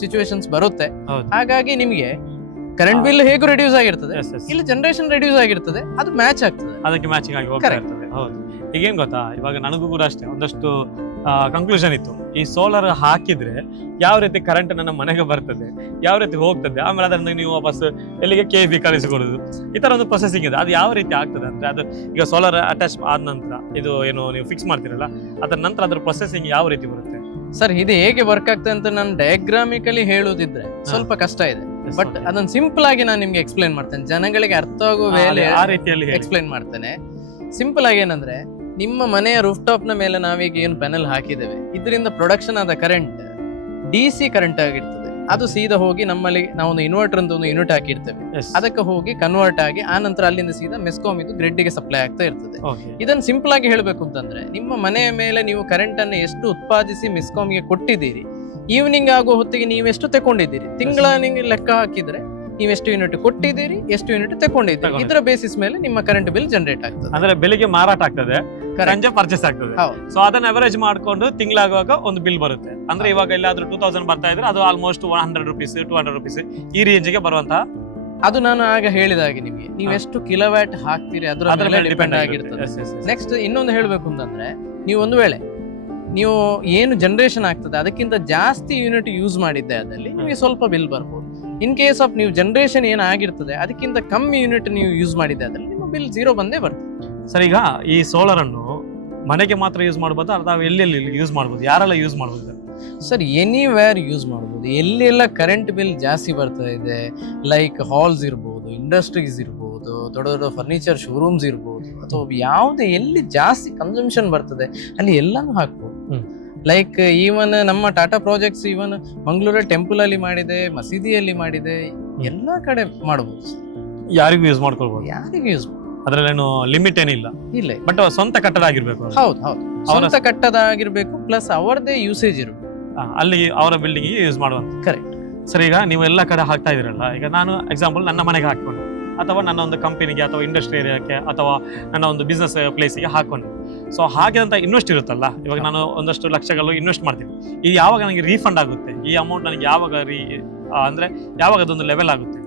ಸಿಚುವೇಶನ್ಸ್ ಬರುತ್ತೆ. ಹಾಗಾಗಿ ನಿಮಗೆ ಕರೆಂಟ್ ಬಿಲ್ ಹೇಗೂ ರೆಡ್ಯೂಸ್ ಆಗಿರ್ತದೆ, ಇಲ್ಲಿ ಜನರೇಷನ್ ರೆಡ್ಯೂಸ್ ಆಗಿರ್ತದೆ, ಅದು ಮ್ಯಾಚ್ ಆಗ್ತದೆ, ಅದಕ್ಕೆ ಮ್ಯಾಚಿಂಗ್ ಆಗಿ ಹೋಗ್ತಾ ಇರ್ತದೆ. ಹೌದು. ಈಗೇನ್ ಗೊತ್ತಾ, ಇವಾಗ ನನಗೂ ಕೂಡ ಅಷ್ಟೇ ಒಂದಷ್ಟು ಕನ್ಕ್ಲೂಷನ್ ಇತ್ತು. ಈ ಸೋಲಾರ್ ಹಾಕಿದ್ರೆ ಯಾವ ರೀತಿ ಕರೆಂಟ್ ನನ್ನ ಮನೆಗೆ ಬರ್ತದೆ, ಯಾವ ರೀತಿ ಹೋಗ್ತದೆ, ಆಮೇಲೆ ಅದನ್ನ ನೀವು ವಾಪಸ್ ಎಲ್ಲಿಗೆ KB ಕಳಿಸಿಕೊಡುದು, ಈ ತರ ಒಂದು ಪ್ರೊಸೆಸಿಂಗ್ ಇದೆ. ಅದು ಯಾವ ರೀತಿ ಆಗ್ತದೆ ಅಂದ್ರೆ, ಅದು ಈಗ ಸೋಲಾರ್ ಅಟ್ಯಾಚ್ ಆದ ನಂತರ ಇದು ಏನು ನೀವು ಫಿಕ್ಸ್ ಮಾಡ್ತೀರಲ್ಲ, ಅದರ ನಂತರ ಅದ್ರ ಪ್ರೊಸೆಸಿಂಗ್ ಯಾವ ರೀತಿ ಬರುತ್ತೆ ಸರ್? ಇದು ಹೇಗೆ ವರ್ಕ್ ಆಗ್ತದೆ ಅಂತ ನಾನು ಡಯಾಗ್ರಾಮಿಕಲಿ ಹೇಳುದಿದ್ರೆ ಸ್ವಲ್ಪ ಕಷ್ಟ ಇದೆ. ಬಟ್ ಅದನ್ನ ಸಿಂಪಲ್ ಆಗಿ ನಾನು ನಿಮ್ಗೆ ಎಕ್ಸ್ಪ್ಲೈನ್ ಮಾಡ್ತೇನೆ, ಜನಗಳಿಗೆ ಅರ್ಥ ಆಗುವ ವೇಳೆ ಆ ರೀತಿಯಲ್ಲಿ ಎಕ್ಸ್ಪ್ಲೈನ್ ಮಾಡ್ತೇನೆ. ಸಿಂಪಲ್ ಆಗಿ ಏನಂದ್ರೆ ನಿಮ್ಮ ಮನೆಯ ರೂಫ್ ಟಾಪ್ ನ ಮೇಲೆ ನಾವೀಗ ಏನು ಪ್ಯಾನೆಲ್ ಹಾಕಿದ್ದೇವೆ ಇದರಿಂದ ಪ್ರೊಡಕ್ಷನ್ ಆದ ಕರೆಂಟ್ DC ಕರೆಂಟ್ ಆಗಿರ್ತದೆ. ಅದು ಸೀದಾ ಹೋಗಿ ನಮ್ಮಲ್ಲಿ ನಾವೊಂದು ಇನ್ವರ್ಟರ್ ಅಂತ ಒಂದು ಯೂನಿಟ್ ಹಾಕಿರ್ತೇವೆ, ಅದಕ್ಕೆ ಹೋಗಿ ಕನ್ವರ್ಟ್ ಆಗಿ ಆ ನಂತರ ಅಲ್ಲಿಂದ ಸೀದಾ ಮೆಸ್ಕಾಮ್ ಇದು ಗ್ರಿಡ್ ಗೆ ಸಪ್ಲೈ ಆಗ್ತಾ ಇರ್ತದೆ. ಇದನ್ನ ಸಿಂಪಲ್ ಆಗಿ ಹೇಳಬೇಕು ಅಂತಂದ್ರೆ ನಿಮ್ಮ ಮನೆಯ ಮೇಲೆ ನೀವು ಕರೆಂಟ್ ಅನ್ನು ಎಷ್ಟು ಉತ್ಪಾದಿಸಿ ಮೆಸ್ಕಾಮ್ ಗೆ ಕೊಟ್ಟಿದ್ದೀರಿ, ಈವ್ನಿಂಗ್ ಆಗೋ ಹೊತ್ತಿಗೆ ನೀವೆಷ್ಟು ತಗೊಂಡಿದ್ದೀರಿ, ತಿಂಗಳ ನಿಮಗೆ ಲೆಕ್ಕ ಹಾಕಿದ್ರೆ ನೀವೆಷ್ಟು ಯೂನಿಟ್ ಕೊಟ್ಟಿದ್ದೀರಿ, ಎಷ್ಟು ಯೂನಿಟ್ ತಗೊಂಡಿದ್ದೀರಿ, ಇದರ ಬೇಸಿಸ್ ಮೇಲೆ ನಿಮ್ಮ ಕರೆಂಟ್ ಬಿಲ್ ಜನರೇಟ್ ಆಗ್ತದೆ. ಅಂದ್ರೆ ಬೆಳಿಗ್ಗೆ ಮಾರಾಟ ಆಗ್ತದೆ, ಸಂಜೆ ಪರ್ಚೇಸ್ ಆಗ್ತದೆ. ಸೊ ಅದನ್ನ ಅವರೇಜ್ ಮಾಡ್ಕೊಂಡು ತಿಂಗಳಾಗುವಾಗ ಒಂದು ಬಿಲ್ ಬರುತ್ತೆ. ಅಂದ್ರೆ ಇವಾಗ ಎಲ್ಲಾದ್ರೂ 2000 ಬರ್ತಾ ಇದ್ರೆ ಅದು ಆಲ್ಮೋಸ್ಟ್ 100 ರೂಪೀಸ್ 200 ರೂಪೀಸ್ ಈ ರೇಂಜ್ಗೆ ಬರುವಂತಹ. ಅದು ನಾನು ಆಗ ಹೇಳಿದಾಗೆ ನಿಮಗೆ ನೀವೆಷ್ಟು ಕಿಲೋವ್ಯಾಟ್ ಹಾಕ್ತೀರಿ ಅದರ ಮೇಲೆ ಡಿಪೆಂಡ್ ಆಗಿರ್ತದೆ. ನೆಕ್ಸ್ಟ್ ಇನ್ನೊಂದು ಹೇಳ್ಬೇಕು ಅಂತಂದ್ರೆ ನೀವು ಒಂದು ವೇಳೆ ನೀವು ಏನು ಜನರೇಷನ್ ಆಗ್ತದೆ ಅದಕ್ಕಿಂತ ಜಾಸ್ತಿ ಯೂನಿಟ್ ಯೂಸ್ ಮಾಡಿದ್ದೆ ಅದಲ್ಲಿ ನಿಮಗೆ ಸ್ವಲ್ಪ ಬಿಲ್ ಬರ್ಬೋದು. ಇನ್ ಕೇಸ್ ಆಫ್ ನೀವು ಜನರೇಷನ್ ಏನಾಗಿರ್ತದೆ ಅದಕ್ಕಿಂತ ಕಮ್ಮಿ ಯೂನಿಟ್ ನೀವು ಯೂಸ್ ಮಾಡಿದ್ದೆ ಅದ್ರಲ್ಲಿ ನಿಮ್ಮ ಬಿಲ್ 0 ಬಂದೇ ಬರ್ತದೆ. ಸರ್, ಈಗ ಈ ಸೋಲಾರ್ ಅನ್ನು ಮನೆಗೆ ಮಾತ್ರ ಯೂಸ್ ಮಾಡಬಹುದು ಅಥವಾ ಎಲ್ಲೆಲ್ಲಿ ಯೂಸ್ ಮಾಡಬಹುದು, ಯಾರೆಲ್ಲ ಯೂಸ್ ಮಾಡಬಹುದು? ಸರ್, ಎನಿವೇರ್ ಯೂಸ್ ಮಾಡ್ಬೋದು. ಎಲ್ಲೆಲ್ಲ ಕರೆಂಟ್ ಬಿಲ್ ಜಾಸ್ತಿ ಬರ್ತಾ ಇದೆ, ಲೈಕ್ ಹಾಲ್ಸ್ ಇರ್ಬೋದು, ಇಂಡಸ್ಟ್ರೀಸ್ ಇರ್ಬೋದು, ದೊಡ್ಡ ದೊಡ್ಡ ಫರ್ನಿಚರ್ ಶೋರೂಮ್ಸ್ ಇರ್ಬೋದು, ಅಥವಾ ಯಾವುದೇ ಎಲ್ಲಿ ಜಾಸ್ತಿ ಕನ್ಸಂಪ್ಷನ್ ಬರ್ತದೆ ಅಲ್ಲಿ ಎಲ್ಲಾನು ಹಾಕ್ಬೋದು. ಲೈಕ್ ಈವನ್ ನಮ್ಮ Tata projects even Mangaluru temple ಅಲ್ಲಿ ಮಾಡಿದೆ, ಮಸೀದಿಯಲ್ಲಿ ಮಾಡಿದೆ, ಎಲ್ಲಾ ಕಡೆ ಮಾಡಬಹುದು. ಯಾರಿಗೂ ಯೂಸ್ ಮಾಡ್ಕೊಳ್ಬಹುದು, ಯಾರಿಗೂ ಯೂಸ್ ಅದ್ರಲ್ಲೇನು ಲಿಮಿಟ್ ಏನಿಲ್ಲ. ಇಲ್ಲ, ಬಟ್ ಸ್ವಂತ ಕಟ್ಟಡ ಆಗಿರ್ಬೇಕು. ಹೌದು, ಸ್ವಂತ ಕಟ್ಟಡ ಆಗಿರ್ಬೇಕು, ಪ್ಲಸ್ ಅವರದೇ ಯೂಸೇಜ್ ಇರಬೇಕು, ಅಲ್ಲಿ ಅವರ ಬಿಲ್ಡಿಂಗ್ ಯೂಸ್ ಮಾಡುವಂತ. ಕರೆಕ್ಟ್. ಸರ್, ಈಗ ನೀವು ಎಲ್ಲ ಕಡೆ ಹಾಕ್ತಾ ಇದ್ರಲ್ಲ, ಈಗ ನಾನು ಎಕ್ಸಾಂಪಲ್ ನನ್ನ ಮನೆಗೆ ಹಾಕೊಂಡು ಅಥವಾ ನನ್ನ ಒಂದು ಕಂಪನಿಗೆ ಅಥವಾ ಇಂಡಸ್ಟ್ರಿ ಏರಿಯಾಕ್ಕೆ ಅಥವಾ ನನ್ನ ಒಂದು ಬಿಸ್ನೆಸ್ ಪ್ಲೇಸಿಗೆ ಹಾಕೊಂಡು, ಸೊ ಹಾಗೆ ಅಂತ ಇನ್ವೆಸ್ಟ್ ಇರುತ್ತಲ್ಲ, ಇವಾಗ ನಾನು ಒಂದಷ್ಟು ಲಕ್ಷಗಳು ಇನ್ವೆಸ್ಟ್ ಮಾಡ್ತೀನಿ, ಇದು ಯಾವಾಗ ನನಗೆ ರೀಫಂಡ್ ಆಗುತ್ತೆ, ಈ ಅಮೌಂಟ್ ನನಗೆ ಯಾವಾಗ ಅಂದ್ರೆ ಯಾವಾಗ ಅದೊಂದು ಲೆವೆಲ್ ಆಗುತ್ತೆ?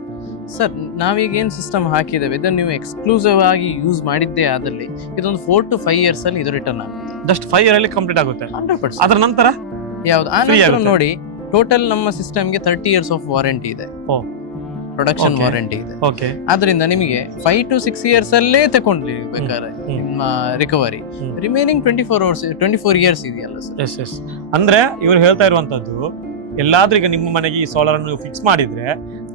ಸರ್, ನಾವೀಗ ಏನ್ ಸಿಸ್ಟಮ್ ಹಾಕಿದ್ದೇವೆ ಇದನ್ನು ನೀವು ಎಕ್ಸ್ಕ್ಲೂಸಿವ್ ಆಗಿ ಯೂಸ್ ಮಾಡಿದ್ದೇ ಆದಲ್ಲಿ ಇದೊಂದು 4 to 5 years ಅಲ್ಲಿ ಇದು ರಿಟರ್ನ್ ಆಗುತ್ತೆ. ಜಸ್ಟ್ 5 year ಅಲ್ಲಿ ಕಂಪ್ಲೀಟ್ ಆಗುತ್ತೆ. 100%. ಅದರ ನಂತರ ಯಾವ್ದು ಆ ನಂತರ ನೋಡಿ, ಟೋಟಲ್ ನಮ್ಮ ಸಿಸ್ಟಮ್ಗೆ 30 years ಆಫ್ ವಾರಂಟಿ ಇದೆ, ಪ್ರೊಡಕ್ಷನ್ ವಾರಂಟಿ ಇದೆ. ಆದ್ರಿಂದ ನಿಮಗೆ 5 to 6 years ಅಲ್ಲೇ ತಗೊಂಡ್ಲಿ ಬೇಕಾದ್ರೆ ನಿಮ್ಮ ರಿಕವರಿ. ರಿಮೈನಿಂಗ್ 24 years ಇದೆಯಲ್ಲ ಸರ್. ಅಂದ್ರೆ ಇವ್ರು ಹೇಳ್ತಾ ಇರುವಂತದ್ದು, ಎಲ್ಲಾದ್ರೂ ಈಗ ನಿಮ್ಮ ಮನೆಗೆ ಈ ಸೋಲಾರ್ ಅನ್ನು ಫಿಕ್ಸ್ ಮಾಡಿದ್ರೆ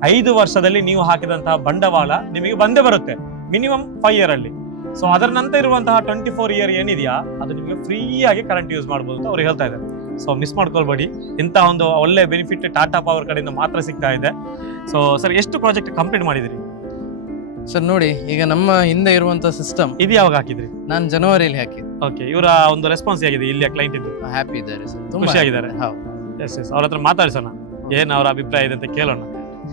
5 ವರ್ಷದಲ್ಲಿ ನೀವು ಹಾಕಿದಂತಹ ಬಂಡವಾಳ ನಿಮಗೆ ಬಂದೇ ಬರುತ್ತೆ, ಮಿನಿಮಮ್ 5 year ಅಲ್ಲಿ. ಸೊ ಅದರ ನಂತರ ಇರುವಂತಹ 24 year ಏನಿದೆಯಾ ಅದು ನಿಮಗೆ ಫ್ರೀ ಆಗಿ ಕರೆಂಟ್ ಯೂಸ್ ಮಾಡಬಹುದು ಅಂತ ಅವ್ರು ಹೇಳ್ತಾ ಇದ್ದಾರೆ. ಸೊ ಮಿಸ್ ಮಾಡ್ಕೊಳ್ಬೇಡಿ, ಇಂತಹ ಒಂದು ಒಳ್ಳೆ ಬೆನಿಫಿಟ್ ಟಾಟಾ ಪವರ್ ಕಡೆಯಿಂದ ಮಾತ್ರ ಸಿಗ್ತಾ ಇದೆ. ಸೊ ಸರ್, ಎಷ್ಟು ಪ್ರಾಜೆಕ್ಟ್ ಕಂಪ್ಲೀಟ್ ಮಾಡಿದಿರಿ? ಸರ್ ನೋಡಿ, ಈಗ ನಮ್ಮ ಹಿಂದೆ ಇರುವಂತ ಸಿಸ್ಟಮ್ ಇದು ಯಾವಾಗ ಹಾಕಿದ್ರಿ? ನಾನು ಜನವರಿಯಲ್ಲಿ ಹಾಕಿದ್ದೆ. ಓಕೆ, ಇವರ ಒಂದು ರೆಸ್ಪಾನ್ಸ್ ಹೇಗಿದೆ ಇಲ್ಲಿಯ ಕ್ಲೈಂಟ್ ಇದ್ದು? ಹ್ಯಾಪಿ ಇದ್ದಾರೆ ಸರ್, ಖುಷಿಯಾಗಿದ್ದಾರೆ. ಅವ್ರ ಹತ್ರ ಮಾತಾಡ್ಸೋಣ, ಏನ್ ಅವ್ರ ಅಭಿಪ್ರಾಯ ಇದೆ ಅಂತ ಕೇಳೋಣ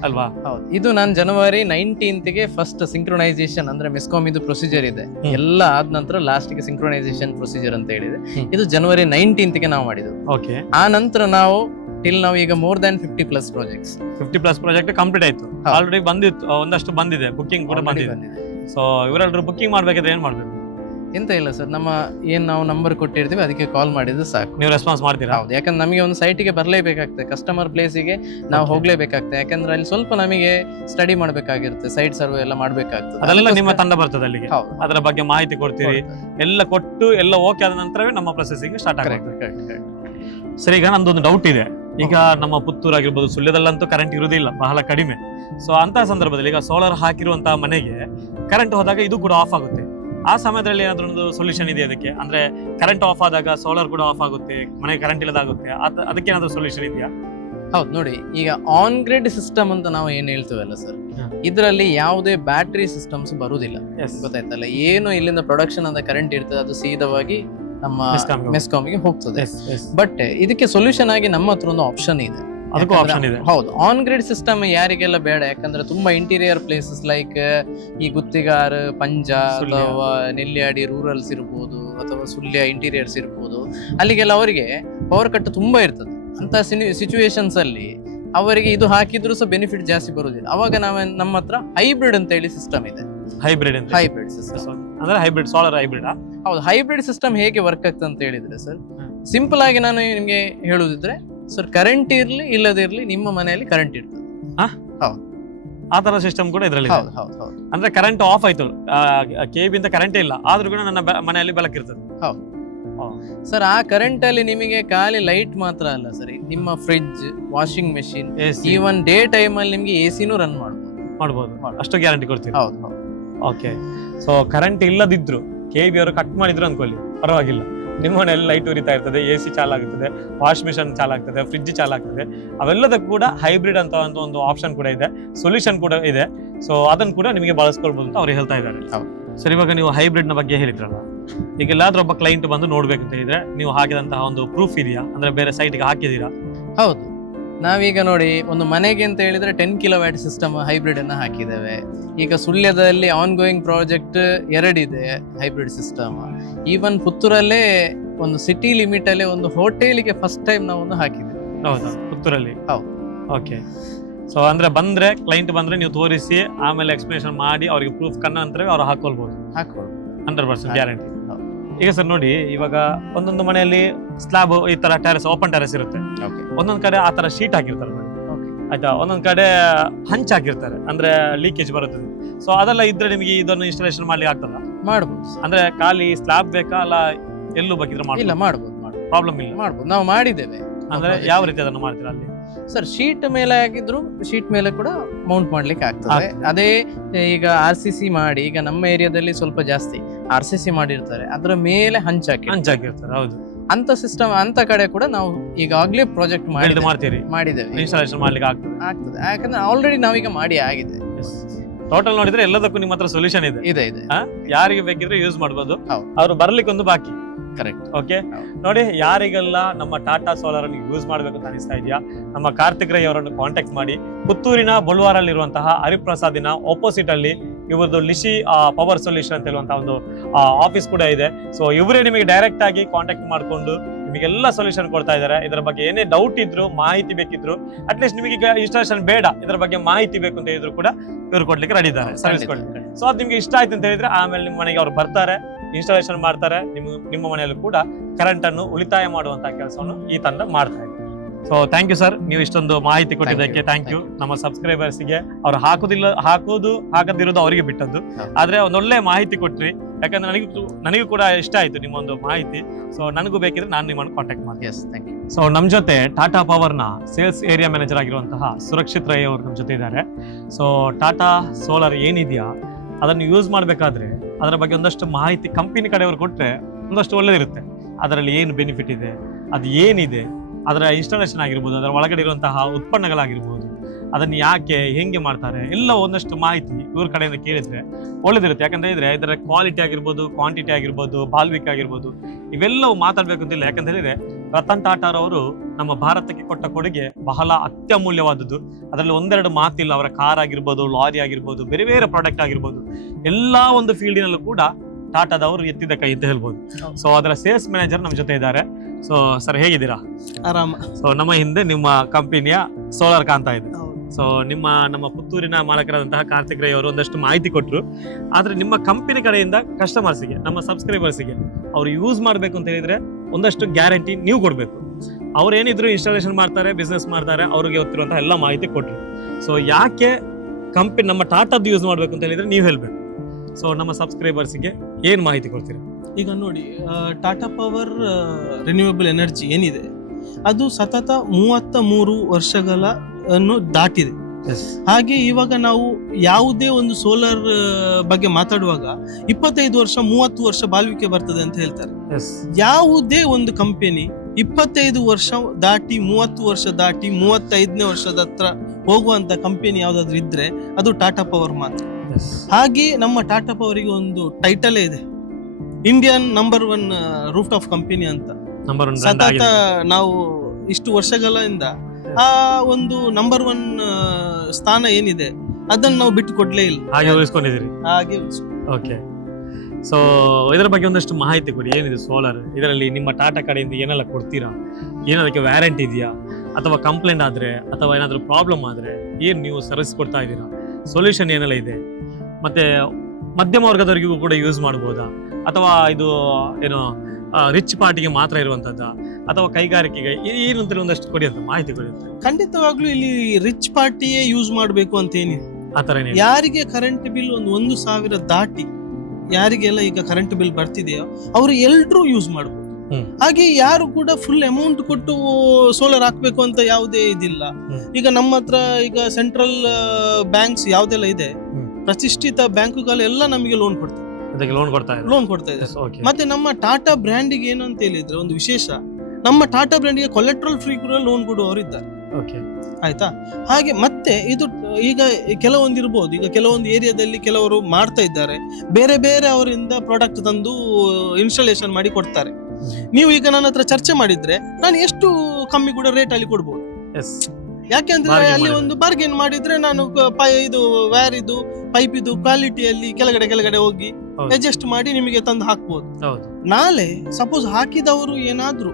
ಅಲ್ವಾ? ಹೌದು, ಇದು ನಾನು ಜನವರಿ 19th ಫಸ್ಟ್ ಸಿಂಕ್ರೊನೈಸೇಷನ್ ಅಂದ್ರೆ ಮೆಸ್ಕಾಮ್ ಇದು ಪ್ರೊಸೀಜರ್ ಇದೆ, ಎಲ್ಲ ಆದ ನಂತರ ಲಾಸ್ಟ್ ಗೆ ಸಿಂಕ್ರೊನೈಸೇಷನ್ ಪ್ರೊಸೀಜರ್ ಅಂತ ಹೇಳಿದೆ. ಇದು ಜನವರಿ 19th ನಾವು ಮಾಡಿದ್ವಿ. ಓಕೆ, ಆ ನಂತರ ನಾವು ಟಿಲ್ ನಾವು ಈಗ more than 50+ projects 50+ project complete ಆಯ್ತು. ಆಲ್ರೆಡಿ ಬಂದಿತ್ತು, ಒಂದಷ್ಟು ಬಂದಿದೆ, ಬುಕ್ಕಿಂಗ್ ಕೂಡ ಬಂದಿದೆ. ಸೊ ಇವರೆಲ್ಲರೂ ಬುಕ್ಕಿಂಗ್ ಮಾಡ್ಬೇಕಾದ್ರೆ ಏನ್ ಮಾಡ್ಬೇಕು? ಎಂತ ಇಲ್ಲ ಸರ್, ನಮ್ಮ ಏನ್ ನಾವು ನಂಬರ್ ಕೊಟ್ಟಿರ್ತೀವಿ ಅದಕ್ಕೆ ಕಾಲ್ ಮಾಡಿದ್ರೆ ಸಾಕು. ನೀವು ರೆಸ್ಪಾನ್ಸ್ ಮಾಡ್ತೀರಾ? ಹೌದು, ಯಾಕಂದ್ರೆ ನಮಗೆ ಒಂದು ಸೈಟಿಗೆ ಬರಲೇಬೇಕಾಗ್ತದೆ, ಕಸ್ಟಮರ್ ಪ್ಲೇಸಿಗೆ ನಾವು ಹೋಗ್ಲೇಬೇಕಾಗ್ತದೆ, ಯಾಕಂದ್ರೆ ಅಲ್ಲಿ ಸ್ವಲ್ಪ ನಮಗೆ ಸ್ಟಡಿ ಮಾಡ್ಬೇಕಾಗಿರುತ್ತೆ, ಸೈಟ್ ಸರ್ವೆ ಎಲ್ಲ ಮಾಡ್ಬೇಕಾಗ್ತದೆ. ಅದೆಲ್ಲ ನಿಮ್ಮ ತಂಡ ಬರ್ತದೆ ಅಲ್ಲಿಗೆ, ಅದರ ಬಗ್ಗೆ ಮಾಹಿತಿ ಕೊಡ್ತೀರಿ, ಎಲ್ಲ ಕೊಟ್ಟು ಎಲ್ಲ ಓಕೆ ಆದ ನಂತರವೇ ನಮ್ಮ ಪ್ರೊಸೆಸಿಂಗ್ ಸ್ಟಾರ್ಟ್ ಆಗುತ್ತೆ. ಸರಿ, ಈಗ ನಂದೊಂದು ಡೌಟ್ ಇದೆ. ಈಗ ನಮ್ಮ ಪುತ್ತೂರು ಆಗಿರ್ಬೋದು, ಸುಳ್ಯದಲ್ಲಂತೂ ಕರೆಂಟ್ ಇರುವುದಿಲ್ಲ, ಬಹಳ ಕಡಿಮೆ. ಸೊ ಅಂತಹ ಸಂದರ್ಭದಲ್ಲಿ ಈಗ ಸೋಲಾರ್ ಹಾಕಿರುವಂತಹ ಮನೆಗೆ ಕರೆಂಟ್ ಹೋದಾಗ ಇದು ಕೂಡ ಆಫ್ ಆಗುತ್ತೆ. ಆ ಸಮಯದಲ್ಲಿ ಏನಾದ್ರೂ ಒಂದು ಸೊಲ್ಯೂಷನ್ ಇದೆ ಅದಕ್ಕೆ? ಅಂದ್ರೆ ಕರೆಂಟ್ ಆಫ್ ಆದಾಗ ಸೋಲಾರ್ ಕೂಡ ಆಫ್ ಆಗುತ್ತೆ, ಮನೆಗೆ ಕರೆಂಟ್ ಇಲ್ಲದಾಗುತ್ತೆ, ಅದಕ್ಕೆ ಏನಾದ್ರೂ ಸೊಲ್ಯೂಷನ್ ಇದೆಯಾ? ಹೌದು ನೋಡಿ, ಈಗ ಆನ್ ಗ್ರಿಡ್ ಸಿಸ್ಟಮ್ ಅಂತ ನಾವು ಏನ್ ಹೇಳ್ತೀವಲ್ಲ ಸರ್, ಇದರಲ್ಲಿ ಯಾವುದೇ ಬ್ಯಾಟ್ರಿ ಸಿಸ್ಟಮ್ಸ್ ಬರುವುದಿಲ್ಲ, ಗೊತ್ತಾಯ್ತಲ್ಲ. ಏನು ಇಲ್ಲಿಂದ ಪ್ರೊಡಕ್ಷನ್ ಅಂತ ಕರೆಂಟ್ ಇರ್ತದೆ ಅದು ಸೀದವಾಗಿ ನಮ್ಮ ಮೆಸ್ಕಾಮ್ಗೆ ಹೋಗ್ತದೆ. ಬಟ್ ಇದಕ್ಕೆ ಸೊಲ್ಯೂಷನ್ ಆಗಿ ನಮ್ಮ ಹತ್ರ ಒಂದು ಆಪ್ಷನ್ ಇದೆ. ಹೌದು, ಆನ್ ಗ್ರಿಡ್ ಸಿಸ್ಟಮ್ ಯಾರಿಗೆಲ್ಲ ಬೇಡ, ಯಾಕಂದ್ರೆ ತುಂಬಾ ಇಂಟೀರಿಯರ್ ಪ್ಲೇಸಸ್ ಲೈಕ್ ಈ ಗುತ್ತಿಗಾರ್, ಪಂಜ ಅಥವಾ ನೆಲ್ಲಿಯಾಡಿ ರೂರಲ್ಸ್ ಇರ್ಬೋದು, ಅಥವಾ ಸುಳ್ಯ ಇಂಟೀರಿಯರ್ಸ್ ಇರ್ಬೋದು, ಅಲ್ಲಿಗೆಲ್ಲ ಅವರಿಗೆ ಪವರ್ ಕಟ್ ತುಂಬಾ ಇರ್ತದೆ. ಅಂತ ಸಿಚುವೇಶನ್ಸ್ ಅಲ್ಲಿ ಅವರಿಗೆ ಇದು ಹಾಕಿದ್ರು ಸಹ ಬೆನಿಫಿಟ್ ಜಾಸ್ತಿ ಬರುವುದಿಲ್ಲ. ಅವಾಗ ನಮ್ಮ ಹತ್ರ ಹೈಬ್ರಿಡ್ ಅಂತ ಹೇಳಿ ಸಿಸ್ಟಮ್ ಇದೆ. ಹೈಬ್ರಿಡ್ ಸಿಸ್ಟಮ್ ಅಂದ್ರೆ ಹೈಬ್ರಿಡ್ ಸೋಲಾರ್ ಹೈಬ್ರಿಡ್. ಹೌದು, ಹೈಬ್ರಿಡ್ ಸಿಸ್ಟಮ್ ಹೇಗೆ ವರ್ಕ್ ಆಗ್ತದೆ ಅಂತ ಹೇಳಿದ್ರೆ ಸರ್, ಸಿಂಪಲ್ ಆಗಿ ನಾನು ನಿಮ್ಗೆ ಹೇಳುದಿದ್ರೆ ಸರ್, ಕರೆಂಟ್ ಇರ್ಲಿ ಇಲ್ಲದಿರ್ಲಿ ನಿಮ್ಮ ಮನೆಯಲ್ಲಿ ಕರೆಂಟ್ ಇರ್ತದೆ. ಹೌದು, ಆ ತರ ಸಿಸ್ಟಮ್ ಕೂಡ ಇದರಲ್ಲಿ. ಅಂದ್ರೆ ಕರೆಂಟ್ ಆಫ್ ಆಯ್ತು, ಕೆಬಿ ಅಂತ ಕರೆಂಟ್ ಇಲ್ಲ, ಆದ್ರೂ ಕೂಡ ನನ್ನ ಮನೆಯಲ್ಲಿ ಬೆಳಕಿರ್ತದೆ. ಹೌದು ಸರ್, ಆ ಕರೆಂಟ್ ಅಲ್ಲಿ ನಿಮಗೆ ಖಾಲಿ ಲೈಟ್ ಮಾತ್ರ ಅಲ್ಲ ಸರ್, ನಿಮ್ಮ fridge, washing machine, even day time ಅಲ್ಲಿ ನಿಮ್ಗೆ ಎಸಿನೂ ರನ್ ಮಾಡಬಹುದು. ಅಷ್ಟು ಗ್ಯಾರಂಟಿ ಕೊಡ್ತೀವಿ. ಹೌದು. ಓಕೆ, ಸೊ ಕರೆಂಟ್ ಇಲ್ಲದಿದ್ರು KB ಅವರು ಕಟ್ ಮಾಡಿದ್ರು ಅನ್ಕೊಳ್ಳಿ, ಪರವಾಗಿಲ್ಲ. ನಿಮ್ಮ ಮನೆಯಲ್ಲಿ ಲೈಟ್ ಉರಿತಾ ಇರ್ತದೆ, AC ಚಾಲಾಗ್ತದೆ, ವಾಶ್ ಮಿಷನ್ ಚಾಲಾಗ್ತದೆ, ಫ್ರಿಡ್ಜ್ ಚಾಲಾಗ್ತದೆ. ಅವೆಲ್ಲದಕ್ಕೂ ಕೂಡ ಹೈಬ್ರಿಡ್ ಅಂತ ಒಂದು ಆಪ್ಷನ್ ಕೂಡ ಇದೆ, ಸೊಲ್ಯೂಷನ್ ಕೂಡ ಇದೆ. ಸೊ ಅದನ್ನು ಕೂಡ ನಿಮಗೆ ಬಳಸ್ಕೊಳ್ಬಹುದು ಅಂತ ಅವ್ರು ಹೇಳ್ತಾ ಇದ್ದಾರೆ. ಸರ್, ಇವಾಗ ನೀವು ಹೈಬ್ರಿಡ್ ನ ಬಗ್ಗೆ ಹೇಳಿದ್ರಲ್ಲ, ಈಗ ಎಲ್ಲಾದ್ರೂ ಒಬ್ಬ ಕ್ಲೈಂಟ್ ಬಂದು ನೋಡ್ಬೇಕಂತ ಹೇಳಿದ್ರೆ ನೀವು ಹಾಕಿದಂತಹ ಒಂದು ಪ್ರೂಫ್ ಇದೆಯಾ? ಅಂದ್ರೆ ಬೇರೆ ಸೈಟ್ಗೆ ಹಾಕಿದೀರಾ? ಹೌದು, ನಾವೀಗ ನೋಡಿ ಒಂದು ಮನೆಗೆ ಅಂತ ಹೇಳಿದ್ರೆ 10 ಕಿಲೋವ್ಯಾಟ್ ಸಿಸ್ಟಮ್ ಹೈಬ್ರಿಡ್ ಅನ್ನ ಹಾಕಿದ್ದೇವೆ. ಈಗ ಸುಳ್ಯದಲ್ಲಿ ಆನ್ ಗೋಯಿಂಗ್ ಪ್ರಾಜೆಕ್ಟ್ 2 ಇದೆ ಹೈಬ್ರಿಡ್ ಸಿಸ್ಟಮ್. ಈವನ್ ಪುತ್ತೂರಲ್ಲೇ ಒಂದು ಸಿಟಿ ಲಿಮಿಟ್ ಅಲ್ಲಿ ಒಂದು ಹೋಟೆಲ್ಗೆ ಫಸ್ಟ್ ಟೈಮ್ ನಾವು ಒಂದು ಹಾಕಿದ್ದೇವೆ. ಹೌದಾ? ಪುತ್ತೂರಲ್ಲಿ? ಹೌದು. ಓಕೆ. ಸೊ ಅಂದ್ರೆ ಬಂದ್ರೆ ಕ್ಲೈಂಟ್ ಬಂದ್ರೆ ನೀವು ತೋರಿಸಿ ಆಮೇಲೆ ಎಕ್ಸ್ಪ್ಲೇಷನ್ ಮಾಡಿ ಅವರಿಗೆ ಪ್ರೂಫ್ ಕಣ್ಣ ನಂತರ ಅವ್ರು ಹಾಕೊಳ್ಬಹುದು. 100% ಗ್ಯಾರಂಟಿ. ಈಗ ಸರ್ ನೋಡಿ, ಇವಾಗ ಒಂದೊಂದು ಮನೆಯಲ್ಲಿ ಸ್ಲಾಬ್ ಈ ತರ ಟೆರೆಸ್, ಓಪನ್ ಟೆರೆಸ್ ಇರುತ್ತೆ. ಒಂದೊಂದ್ ಕಡೆ ಆ ತರ ಶೀಟ್ ಹಾಕಿರ್ತಾರೆ ನೋಡಿ, ಆಯ್ತಾ? ಒಂದೊಂದ್ ಕಡೆ ಹಂಚ್ ಹಾಕಿರ್ತಾರೆ, ಅಂದ್ರೆ ಲೀಕೇಜ್ ಬರುತ್ತದೆ. ಸೊ ಅದೆಲ್ಲ ಇದ್ರೆ ನಿಮಗೆ ಇದನ್ನು ಇನ್ಸ್ಟಾಲೇಷನ್ ಮಾಡ್ಲಿಕ್ಕೆ ಆಗ್ತದ? ಮಾಡ್ಬೋದು. ಅಂದ್ರೆ ಖಾಲಿ ಸ್ಲಾಬ್ ಬೇಕಾ ಅಲ್ಲ ಎಲ್ಲೂ ಬೇಕಿದ್ರೆ ಇಲ್ಲ, ಮಾಡ್ಬೋದು. ಪ್ರಾಬ್ಲಮ್ ಇಲ್ಲ, ಮಾಡ್ಬೋದು. ನಾವು ಮಾಡಿದ್ದೇವೆ. ಅಂದ್ರೆ ಯಾವ ರೀತಿ ಅದನ್ನು ಮಾಡ್ತೀರಾ ಅಲ್ಲಿ? ಸರ್, ಶೀಟ್ ಮೇಲೆ ಆಗಿದ್ರು ಶೀಟ್ ಮೇಲೆ ಕೂಡ ಮೌಂಟ್ ಮಾಡ್ಲಿಕ್ಕೆ ಆಗ್ತದೆ. ಅದೇ ಈಗ RCC ಮಾಡಿ, ಈಗ ನಮ್ಮ ಏರಿಯಾದಲ್ಲಿ ಸ್ವಲ್ಪ ಜಾಸ್ತಿ RCC ಮಾಡಿರ್ತಾರೆ, ಅದರ ಮೇಲೆ ಹಂಚಾಕಿರ್ತಾರೆ. ಹೌದು, ಅಂತ ಸಿಸ್ಟಮ್ ಅಂತ ಕಡೆ ಕೂಡ ನಾವು ಈಗಾಗ್ಲೇ ಪ್ರಾಜೆಕ್ಟ್ ಮಾಡಿದ್ದೇವೆ, ಇನ್ಸ್ಟಾಲೇಷನ್ ಮಾಡ್ಲಿಕ್ಕೆ ಆಗ್ತದೆ. ಯಾಕಂದ್ರೆ ಆಲ್ರೆಡಿ ನಾವೀಗ ಮಾಡಿ ಆಗಿದೆ. ಟೋಟಲ್ ನೋಡಿದ್ರೆ ಎಲ್ಲದಕ್ಕೂ ನಿಮ್ಮ ಹತ್ರ ಸೊಲ್ಯೂಷನ್ ಇದೆ. ಯಾರಿಗೆ ಬೇಕಿದ್ರೆ ಯೂಸ್ ಮಾಡ್ಬೋದು. ಅವ್ರು ಬರ್ಲಿಕ್ಕೆ ಒಂದು ಬಾಕಿ. ಕರೆಕ್ಟ್. ಓಕೆ, ನೋಡಿ, ಯಾರಿಗೆಲ್ಲ ನಮ್ಮ ಟಾಟಾ ಸೋಲಾರ್ ಅನ್ನು ಯೂಸ್ ಮಾಡ್ಬೇಕು ಅಂತ ಅನಿಸ್ತಾ ಇದೆಯಾ, ನಮ್ಮ ಕಾರ್ತಿಕ್ ರೈ ಅವರನ್ನು ಕಾಂಟ್ಯಾಕ್ಟ್ ಮಾಡಿ. ಪುತ್ತೂರಿನ ಬೊಲ್ವಾರಲ್ಲಿರುವಂತಹ ಹರಿಪ್ರಸಾದಿನ ಆಪೋಸಿಟ್ ಅಲ್ಲಿ ಇವ್ರದ್ದು ಲಿಶಿ ಪವರ್ ಸೊಲ್ಯೂಷನ್ ಅಂತ ಹೇಳುವಂತಹ ಒಂದು ಆಫೀಸ್ ಕೂಡ ಇದೆ. ಸೊ ಇವರೇ ನಿಮಗೆ ಡೈರೆಕ್ಟ್ ಆಗಿ ಕಾಂಟ್ಯಾಕ್ಟ್ ಮಾಡಿಕೊಂಡು ನಿಮಗೆಲ್ಲ ಸೊಲ್ಯೂಷನ್ ಕೊಡ್ತಾ ಇದ್ದಾರೆ. ಇದರ ಬಗ್ಗೆ ಏನೇ ಡೌಟ್ ಇದ್ರು, ಮಾಹಿತಿ ಬೇಕಿದ್ರು, ಅಟ್ಲೀಸ್ಟ್ ನಿಮಗೆ ಈಗ ಇನ್ಸ್ಟಾಲೇಷನ್ ಬೇಡ, ಇದರ ಬಗ್ಗೆ ಮಾಹಿತಿ ಬೇಕು ಅಂತ ಹೇಳಿದ್ರು ಕೂಡ ಇವ್ರು ಕೊಡ್ಲಿಕ್ಕೆ ರೆಡಿ ಇದ್ದಾರೆ, ಸರ್ವಿಸ್ ಕೊಡ್ಲಿಕ್ಕೆ. ಸೊ ಅದು ನಿಮ್ಗೆ ಇಷ್ಟ ಆಯ್ತು ಅಂತ ಹೇಳಿದ್ರೆ ಆಮೇಲೆ ನಿಮ್ಮ ಮನೆಗೆ ಅವ್ರು ಬರ್ತಾರೆ, ಇನ್ಸ್ಟಾಲೇಷನ್ ಮಾಡ್ತಾರೆ. ನಿಮ್ಮ ಮನೆಯಲ್ಲೂ ಕೂಡ ಕರೆಂಟ್ ಅನ್ನು ಉಳಿತಾಯ ಮಾಡುವಂತಹ ಕೆಲಸವನ್ನು ಈ ತಂಡ ಮಾಡ್ತಾ ಇದೆ. ಸೊ ಥ್ಯಾಂಕ್ ಯು ಸರ್, ನೀವು ಇಷ್ಟೊಂದು ಮಾಹಿತಿ ಕೊಟ್ಟಿದ್ದಕ್ಕೆ ಥ್ಯಾಂಕ್ ಯು. ನಮ್ಮ ಸಬ್ಸ್ಕ್ರೈಬರ್ಸ್ ಗೆ ಅವ್ರು ಹಾಕದಿರೋದು ಅವರಿಗೆ ಬಿಟ್ಟದ್ದು, ಆದ್ರೆ ಒಂದೊಳ್ಳೆ ಮಾಹಿತಿ ಕೊಟ್ರಿ. ಯಾಕಂದ್ರೆ ನನಗೂ ಕೂಡ ಇಷ್ಟ ಆಯ್ತು ನಿಮ್ಮ ಒಂದು ಮಾಹಿತಿ. ಸೊ ನನಗೂ ಬೇಕಿದ್ರೆ ನಾನು ನಿಮ್ಮನ್ನು ಕಾಂಟ್ಯಾಕ್ಟ್ ಮಾಡ್ತೀನಿ. ಸೊ ನಮ್ ಜೊತೆ ಟಾಟಾ ಪವರ್ ನ ಸೇಲ್ಸ್ ಏರಿಯಾ ಮ್ಯಾನೇಜರ್ ಆಗಿರುವಂತಹ ಸುರಕ್ಷಿತ್ ರೈ ಅವರು ನಮ್ಮ ಜೊತೆ ಇದ್ದಾರೆ. ಸೊ ಟಾಟಾ ಸೋಲಾರ್ ಏನಿದೆಯಾ ಅದನ್ನು ಯೂಸ್ ಮಾಡ್ಬೇಕಾದ್ರೆ ಅದರ ಬಗ್ಗೆ ಒಂದಷ್ಟು ಮಾಹಿತಿ ಕಂಪನಿ ಕಡೆಯವರು ಕೊಟ್ರೆ ಒಂದಷ್ಟು ಒಳ್ಳೇದಿರುತ್ತೆ. ಅದರಲ್ಲಿ ಏನು ಬೆನಿಫಿಟ್ ಇದೆ, ಅದು ಏನಿದೆ, ಅದರ ಇನ್ಸ್ಟಾಲೇಷನ್ ಆಗಿರ್ಬೋದು, ಅದರ ಒಳಗಡೆ ಇರುವಂತಹ ಉತ್ಪನ್ನಗಳಾಗಿರ್ಬೋದು, ಅದನ್ನು ಯಾಕೆ ಹೆಂಗೆ ಮಾಡ್ತಾರೆ, ಎಲ್ಲ ಒಂದಷ್ಟು ಮಾಹಿತಿ ಇವ್ರ ಕಡೆಯಿಂದ ಕೇಳಿದ್ರೆ ಒಳ್ಳೇದಿರುತ್ತೆ. ಯಾಕಂದ್ರೆ ಇದ್ರೆ ಇದರ ಕ್ವಾಲಿಟಿ ಆಗಿರ್ಬೋದು, ಕ್ವಾಂಟಿಟಿ ಆಗಿರ್ಬೋದು, ಬಾಲ್ವಿಕ್ ಆಗಿರ್ಬೋದು, ಇವೆಲ್ಲವೂ ಮಾತಾಡ್ಬೇಕು ಅಂತಿಲ್ಲ. ಯಾಕಂತ ಹೇಳಿದ್ರೆ ರತನ್ ಟಾಟಾರವರು ನಮ್ಮ ಭಾರತಕ್ಕೆ ಕೊಟ್ಟ ಕೊಡುಗೆ ಬಹಳ ಅತ್ಯಮೂಲ್ಯವಾದದ್ದು. ಅದರಲ್ಲಿ ಒಂದೆರಡು ಮಾತಿಲ್ಲ. ಅವರ ಕಾರ್ ಆಗಿರ್ಬೋದು, ಲಾರಿ ಆಗಿರ್ಬೋದು, ಬೇರೆ ಬೇರೆ ಪ್ರಾಡಕ್ಟ್ ಆಗಿರ್ಬೋದು, ಎಲ್ಲಾ ಒಂದು ಫೀಲ್ಡಿನಲ್ಲೂ ಕೂಡ ಟಾಟಾದವರು ಎತ್ತಿದ ಕೈ ಅಂತ ಹೇಳ್ಬೋದು. ಸೊ ಅದರ ಸೇಲ್ಸ್ ಮ್ಯಾನೇಜರ್ ನಮ್ಮ ಜೊತೆ ಇದ್ದಾರೆ. ಸೊ ಸರ್, ಹೇಗಿದ್ದೀರಾ? ಆರಾಮ. ಸೊ ನಮ್ಮ ಹಿಂದೆ ನಿಮ್ಮ ಕಂಪನಿಯ ಸೋಲಾರ್ ಕಾಣ್ತಾ ಇದೆ. ಸೊ ನಮ್ಮ ಪುತ್ತೂರಿನ ಮಾಲಕರಾದಂತಹ ಕಾರ್ತಿಕ್ ರೈ ಅವರು ಒಂದಷ್ಟು ಮಾಹಿತಿ ಕೊಟ್ಟರು. ಆದ್ರೆ ನಿಮ್ಮ ಕಂಪನಿ ಕಡೆಯಿಂದ ಕಸ್ಟಮರ್ಸ್ಗೆ, ನಮ್ಮ ಸಬ್ಸ್ಕ್ರೈಬರ್ಸ್ಗೆ ಅವ್ರು ಯೂಸ್ ಮಾಡ್ಬೇಕು ಅಂತ ಹೇಳಿದ್ರೆ ಒಂದಷ್ಟು ಗ್ಯಾರಂಟಿ ನೀವು ಕೊಡ್ಬೇಕು. ಅವ್ರು ಏನಿದ್ರು ಇನ್ಸ್ಟಾಲೇಷನ್ ಮಾಡ್ತಾರೆ, ಬಿಸ್ನೆಸ್ ಮಾಡ್ತಾರೆ, ಅವ್ರಿಗೆ ಗೊತ್ತಿರುವಂತಹ ಎಲ್ಲ ಮಾಹಿತಿ ಕೊಟ್ರು. ಸೊ ಯಾಕೆ ಕಂಪನಿ ನಮ್ಮ ಟಾಟಾದ್ದು ಯೂಸ್ ಮಾಡ್ಬೇಕು ಅಂತ ಹೇಳಿದ್ರೆ ನೀವು ಹೇಳ್ಬೇಕು. ಸೊ ನಮ್ಮ ಸಬ್ಸ್ಕ್ರೈಬರ್ಸ್ಗೆ ಏನ್ ಮಾಹಿತಿ ಕೊಡ್ತೀರಾ? ಈಗ ನೋಡಿ, ಟಾಟಾ ಪವರ್ ರಿನ್ಯೂವೇಬಲ್ ಎನರ್ಜಿ ಏನಿದೆ ಅದು ಸತತ 33 ವರ್ಷಗಳನ್ನು ದಾಟಿದೆ. ಹಾಗೆ ಇವಾಗ ನಾವು ಯಾವುದೇ ಒಂದು ಸೋಲಾರ್ ಬಗ್ಗೆ ಮಾತಾಡುವಾಗ 25 ವರ್ಷ 30 ವರ್ಷ ಬಾಳ್ವಿಕೆ ಬರ್ತದೆ ಅಂತ ಹೇಳ್ತಾರೆ. ಯಾವುದೇ ಒಂದು ಕಂಪನಿ 25 ವರ್ಷ ದಾಟಿ 30 ವರ್ಷ ದಾಟಿ 35ನೇ ವರ್ಷದ ಹತ್ರ ಹೋಗುವಂತ ಕಂಪನಿ ಯಾವ್ದಾದ್ರು ಇದ್ರೆ ಅದು ಟಾಟಾ ಪವರ್ ಮಾತ್ರ. ಹಾಗೆ ನಮ್ಮ ಟಾಟಾ ಪವರಿಗೆ ಒಂದು ಟೈಟಲ್ ಇದೆ, Indian number 1 roof top company ಅಂತ. ಸತತ ನಾವು ಇಷ್ಟು ವರ್ಷಗಳಿಂದ ಆ ಒಂದು ನಂಬರ್ 1 ಸ್ಥಾನ ಏನಿದೆ ಅದನ್ನು ನಾವು ಬಿಟ್ಟು ಕೊಡ್ಲೇ ಇಲ್ಲ. ಹಾಗೆ ಉಳಿಸ್ಕೊಂಡಿದ್ದೀರಿ. ಹಾಗೆ ಓಕೆ. ಸೊ ಇದರ ಬಗ್ಗೆ ಒಂದಷ್ಟು ಮಾಹಿತಿ ಕೊಡಿ. ಏನಿದೆ ಸೋಲಾರ್, ಇದರಲ್ಲಿ ನಿಮ್ಮ ಟಾಟಾ ಕಡೆಯಿಂದ ಏನೆಲ್ಲ ಕೊಡ್ತೀರಾ, ಏನದಕ್ಕೆ ವ್ಯಾರಂಟಿ ಇದೆಯಾ, ಅಥವಾ ಕಂಪ್ಲೇಂಟ್ ಆದ್ರೆ ಅಥವಾ ಏನಾದರೂ ಪ್ರಾಬ್ಲಮ್ ಆದ್ರೆ ಏನ್ ನೀವು ಸರ್ವಿಸ್ ಕೊಡ್ತಾ ಇದ್ದೀರಾ, ಸೊಲ್ಯೂಷನ್ ಏನೆಲ್ಲ ಇದೆ, ಮತ್ತೆ ಮಧ್ಯಮ ವರ್ಗದವರಿಗೂ ಕೂಡ ಯೂಸ್ ಮಾಡಬಹುದಾ, ಅಥವಾ ಇದು ಏನು ರಿಚ್ ಪಾರ್ಟಿಗೆ ಮಾತ್ರ ಇರುವಂತದ್ದ, ಅಥವಾ ಕೈಗಾರಿಕೆಗೆ, ಏನು ಅಂತ ಒಂದಷ್ಟು ಕೊಡಿ ಅಂತ ಮಾಹಿತಿ ಕೊಡಿ. ಖಂಡಿತವಾಗ್ಲೂ ಇಲ್ಲಿ ರಿಚ್ ಪಾರ್ಟಿಯೇ ಯೂಸ್ ಮಾಡಬೇಕು ಅಂತ ಏನಿದೆ. ಆತರ ಯಾರಿಗೆ ಕರೆಂಟ್ ಬಿಲ್ 1,000 ದಾಟಿ ಯಾರಿಗೆಲ್ಲ ಈಗ ಕರೆಂಟ್ ಬಿಲ್ ಬರ್ತಿದೆಯೋ ಅವರು ಎಲ್ರೂ ಯೂಸ್ ಮಾಡಬಹುದು. ಹಾಗೆ ಯಾರು ಕೂಡ ಫುಲ್ ಅಮೌಂಟ್ ಕೊಟ್ಟು ಸೋಲಾರ್ ಹಾಕ್ಬೇಕು ಅಂತ ಯಾವುದೇ ಇದಿಲ್ಲ. ಈಗ ನಮ್ಮ ಹತ್ರ ಈಗ ಸೆಂಟ್ರಲ್ ಬ್ಯಾಂಕ್ಸ್ ಯಾವ್ದೆಲ್ಲ ಇದೆ, ಪ್ರತಿಷ್ಠಿತ ಬ್ಯಾಂಕುಗಳೆಲ್ಲ ನಮಗೆ ಲೋನ್ ಕೊಡ್ತವೆ. ಅದಕ್ಕೆ ಲೋನ್ ಕೊಡ್ತಾ ಇದ್ದಾರೆ. ಲೋನ್ ಕೊಡ್ತಾ ಇದ್ದಾರೆ. ಓಕೆ. ಮತ್ತೆ ನಮ್ಮ ಟಾಟಾ ಬ್ರ್ಯಾಂಡಿಗೆ ಏನು ಅಂತ ಹೇಳಿದ್ರೆ ಒಂದು ವಿಶೇಷ, ನಮ್ಮ ಟಾಟಾ ಬ್ರ್ಯಾಂಡಿಗೆ ಕೊಲೆಟ್ರಲ್ ಫ್ರೀ ಕೂಡ ಲೋನ್ ಕೊಡುವವರು ಇದ್ದಾರೆ. ಓಕೆ. ಆಯ್ತಾ. ಹಾಗೆ ಮತ್ತೆ ಇದು ಈಗ ಕೆಲವೊಂದು ಇರ್ಬೋದು, ಈಗ ಕೆಲವೊಂದು ಏರಿಯಾದಲ್ಲಿ ಕೆಲವರು ಮಾಡ್ತಾ ಇದ್ದಾರೆ, ಬೇರೆ ಬೇರೆ ಅವರಿಂದ ಪ್ರಾಡಕ್ಟ್ ತಂದು ಇನ್ಸ್ಟಾಲೇಷನ್ ಮಾಡಿ ಕೊಡ್ತಾರೆ. ನೀವು ಈಗ ನನ್ನ ಹತ್ರ ಚರ್ಚೆ ಮಾಡಿದ್ರೆ ನಾನು ಎಷ್ಟು ಕಮ್ಮಿ ಕೂಡ ರೇಟ್ ಅಲ್ಲಿ ಕೊಡ್ಬೋದು. ಎಸ್. ಯಾಕೆಂದ್ರೆ Bargain ಅಲ್ಲಿ ಮಾಡಿದ್ರೆ. ಒಂದು ಬಾರ್ಗೇನ್ ಮಾಡಿದ್ರೆ ನಾನು ಇದು ವ್ಯಾರ್ ಇದು ಪೈಪ್ ಇದು ಕ್ವಾಲಿಟಿಯಲ್ಲಿ ಕೆಳಗಡೆ ಹೋಗಿ ಹೌದು. ಅಡ್ಜಸ್ಟ್ ಮಾಡಿ ನಿಮಗೆ ತಂದು ಹಾಕ್ಬೋದು. ಹೌದು. ನಾಳೆ ಸಪೋಸ್ ಹಾಕಿದವರು ಏನಾದ್ರು